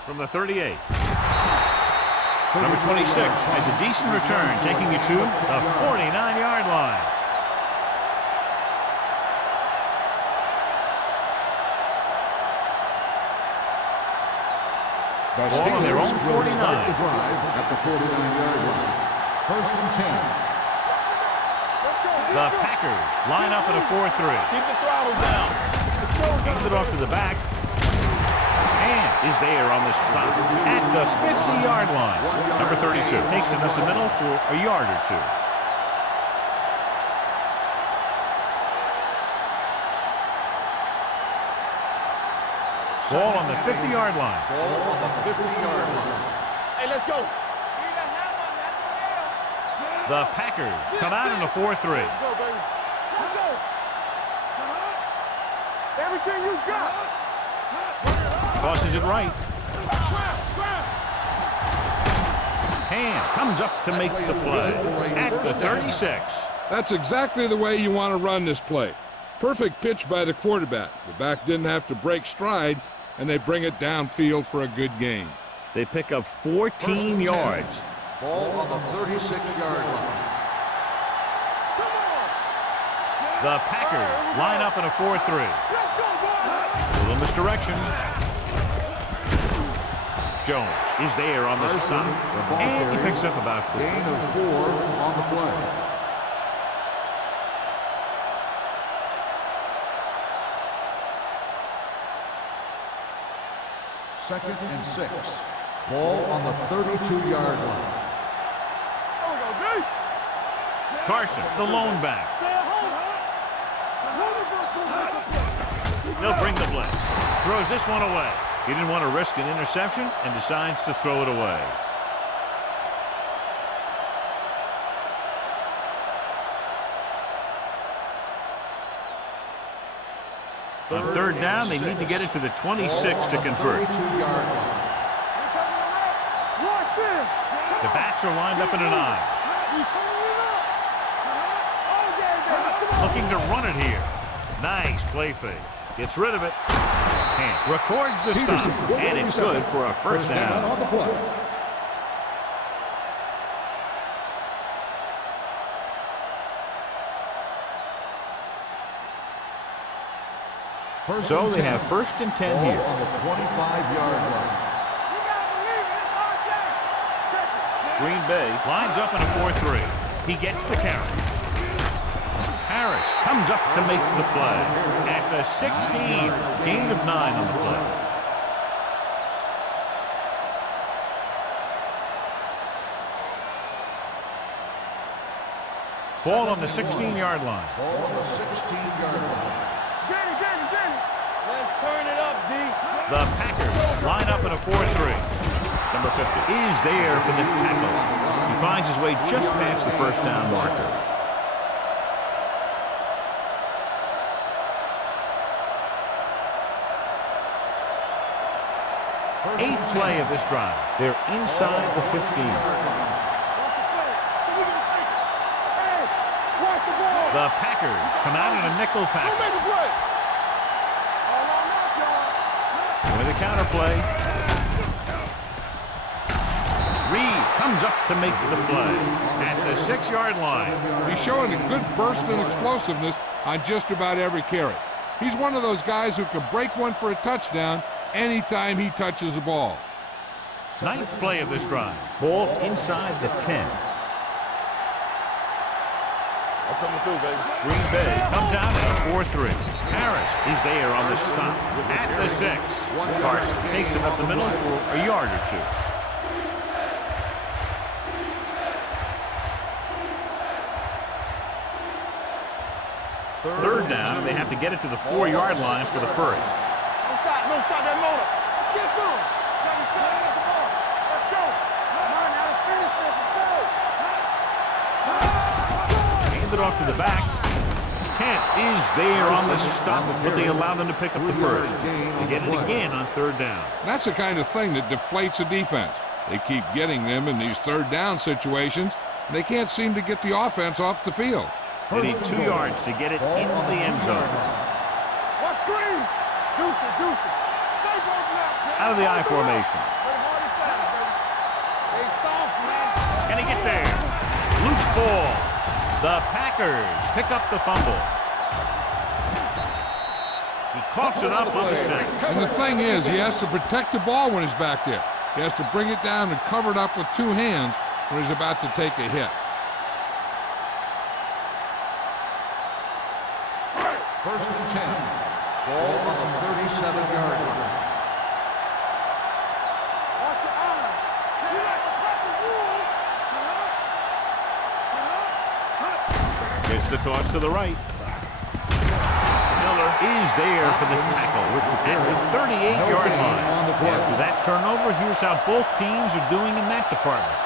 From the 38. Number 26 has a decent return, taking it to the 49-yard line. The Ball on their own Steelers will 49. start the drive at the 49-yard line. First and 10. The Packers line up in a 4-3. Keep the throttle down. Hand it off to the back. And is there on the stop at the 50-yard line. Number 32 takes it up the middle for a yard or two. Ball on the 50-yard line. Ball on the 50-yard line. Hey, let's go. The Packers come out in a 4-3. Let's go, baby. Let's go. Everything you got. Tosses it right. Hand comes up to make the play at the 36. That's exactly the way you want to run this play. Perfect pitch by the quarterback. The back didn't have to break stride, and they bring it downfield for a good gain. They pick up 14 yards. Ball on the 36-yard line. The Packers line up in a 4-3. A little misdirection. Jones is there on the stop. And he picks up about 4. Gain of 4 on the play. Second and 6. Ball on the 32-yard line. Carson, the lone back. They'll bring the blitz. Throws this one away. He didn't want to risk an interception and decides to throw it away. On third down, they need to get it to the 26 to convert. 32-yard line. The backs are lined up in an I. Looking to run it here. Nice play fake. Gets rid of it. And records the stop. And it's good for a first down. On the play. So they have first and 10 Ball here. on the 25-yard line. Green Bay lines up in a 4-3. He gets the carry. Harris comes up to make the play at the 16. Gain of 9 on the play. Ball on the 16-yard line. Ball on the 16-yard line. Let's turn it up, D. The Packers line up in a 4-3. Number 50 is there for the tackle. He finds his way just past the first down marker. Eighth play of this drive. They're inside the 15. The Packers come out in a nickel package. With a counter play. Reed comes up to make the play at the 6-yard line. He's showing a good burst and explosiveness on just about every carry. He's one of those guys who can break one for a touchdown anytime he touches the ball. Ninth play of this drive. Ball inside the 10. I'm coming through, baby. Green Bay comes out in a 4-3. Harris is there on the stop at the 6. Carson takes it up the middle for a yard or two. Third down, and they have to get it to the 4-yard line for the first. Don't stop that motor. Let's get some. Let's go. Come on now, let's finish this. Let's go. Hand it off to the back. Can't is there on the stop, but they allow them to pick up the first. They get it again on third down. That's the kind of thing that deflates a defense. They keep getting them in these third down situations, and they can't seem to get the offense off the field. They need 2 yards to get it into the end zone. What screen? Deuce it, deuce it. Stay broken out. Out of the I formation. Play hard and fast, baby. Stay soft, man. Can he get there? Loose ball. The Packers pick up the fumble. He coughs it up on the sack. And the thing is, he has to protect the ball when he's back there. He has to bring it down and cover it up with 2 hands when he's about to take a hit. First and 10. Ball on the 37-yard line. Watch your eyes. You like to cut the rules. Gets the toss to the right. Miller is there for the tackle at the 38-yard line. After that turnover, here's how both teams are doing in that department.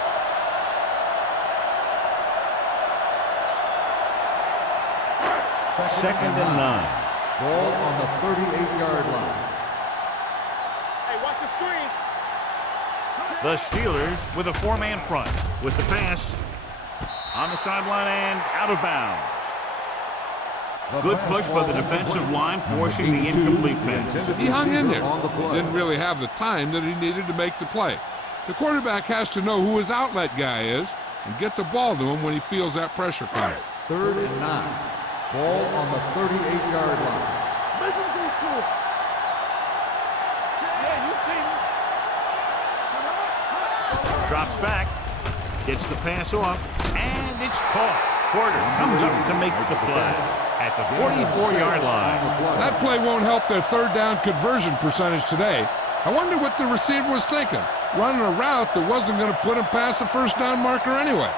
Second and 9. Ball on the 38-yard line. Hey, watch the screen. The Steelers with a 4-man front with the pass on the sideline and out of bounds. Good push by the defensive line, forcing the incomplete pass. He hung in there. Didn't really have the time that he needed to make the play. The quarterback has to know who his outlet guy is and get the ball to him when he feels that pressure coming. Third and 9. Ball on the 38-yard line. Make him go short. Yeah, you see me. Drops back, gets the pass off, and it's caught. Porter comes up to make the play at the 44-yard line. That play won't help their third down conversion percentage today. I wonder what the receiver was thinking, running a route that wasn't going to put him past the first down marker anyway.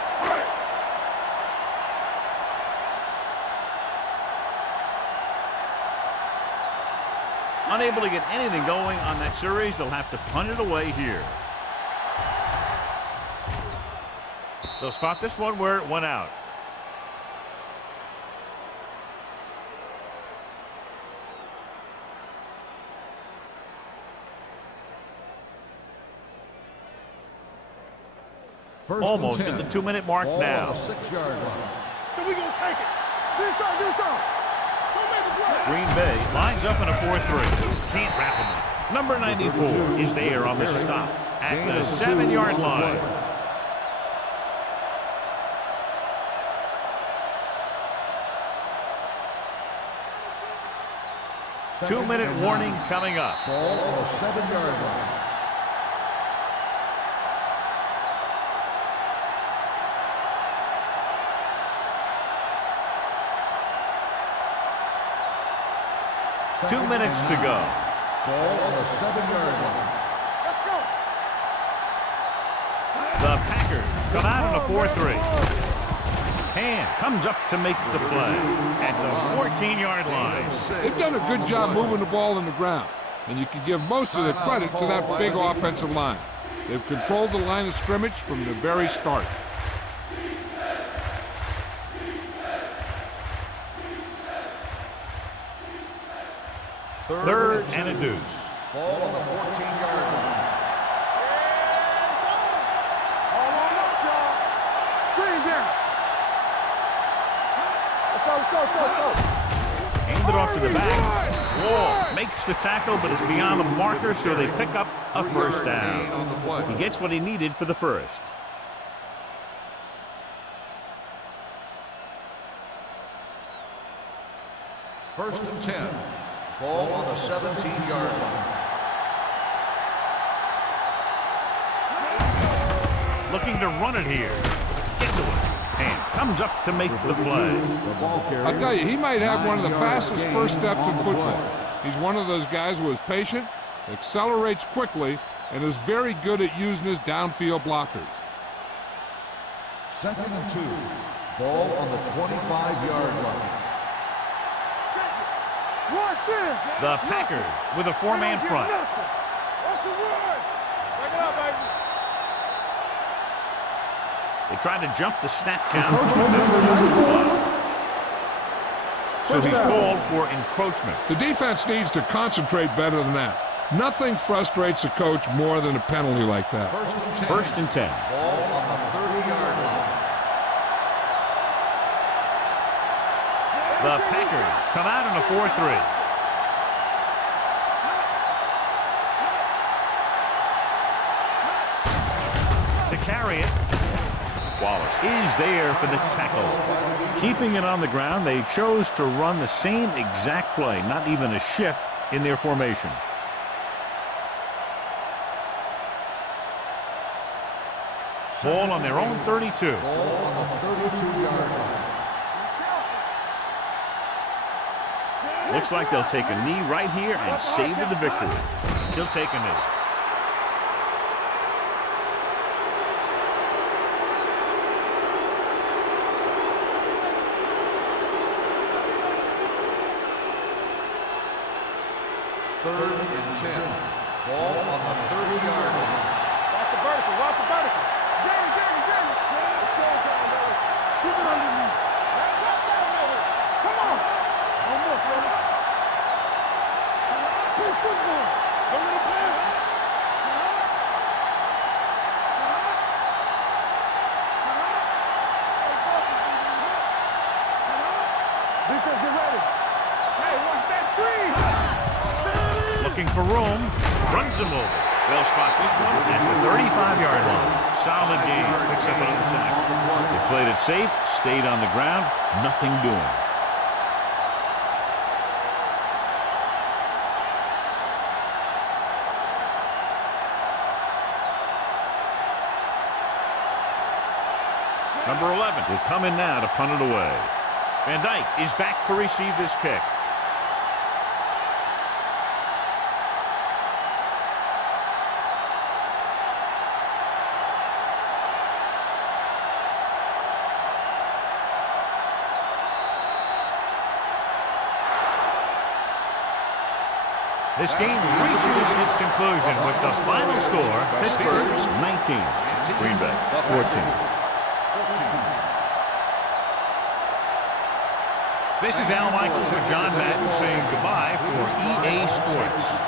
Unable to get anything going on that series, they'll have to punt it away here. They'll spot this one where it went out. Almost at the 2-minute mark now. 6-yard line. So we gonna take it. Do something. Don't make a play. Green Bay lines up in a 4-3. Can't wrap him up. Number 94 is there on the stop at the 7-yard line. Two-minute warning coming up. Ball on the 7-yard line. Two minutes to go. Ball on the 7-yard line. Let's go. The Packers come out in a 4-3. Hand comes up to make the play at the 14-yard line. They've done a good job moving the ball on the ground, and you can give most of the credit to that big offensive line. They've controlled the line of scrimmage from the very start. Third and a deuce. Ball on the 14-yard line. All on us, y'all. Screen down. Let's go. Hand it off to the back. Wall makes the tackle, but it's beyond the marker, so they pick up a first down. He gets what he needed for the first. First and 10. Ball on the 17-yard line. Looking to run it here. Gets away. And comes up to make the play. I'll tell you, he might have one of the fastest first steps in football. He's one of those guys who is patient, accelerates quickly, and is very good at using his downfield blockers. Second and 2. Ball on the 25-yard line. Watch this. The Packers with a 4-man front. What's the word? Break it up, baby. They tried to jump the snap count. So he's called for encroachment. The defense needs to concentrate better than that. Nothing frustrates a coach more than a penalty like that. First and 10. Ball on the 30-yard line. The Packers come out in a 4-3. To carry it, Wallace is there for the tackle. Keeping it on the ground, they chose to run the same exact play, not even a shift in their formation. Ball on their own 32. Ball on the 32-yard line. Looks like they'll take a knee right here and savor the victory. He'll take a knee. Third and 10. Ball on the 30-yard line. Watch the vertical. Watch the vertical. Jamie. It's showtime, baby. Keep it underneath. Come on. One more, fella. Play football. Don't let it pass. Defense, get ready. Hey, watch that screen. Looking for room, runs him over. They'll spot this one at the 35-yard line. Solid game, except another tackle. They played it safe, stayed on the ground, nothing doing. Number 11 will come in now to punt it away. Van Dyke is back to receive this kick. This game reaches its conclusion with the final score, Pittsburgh's 19, Green Bay 14. This is Al Michaels and John Madden saying goodbye for EA Sports.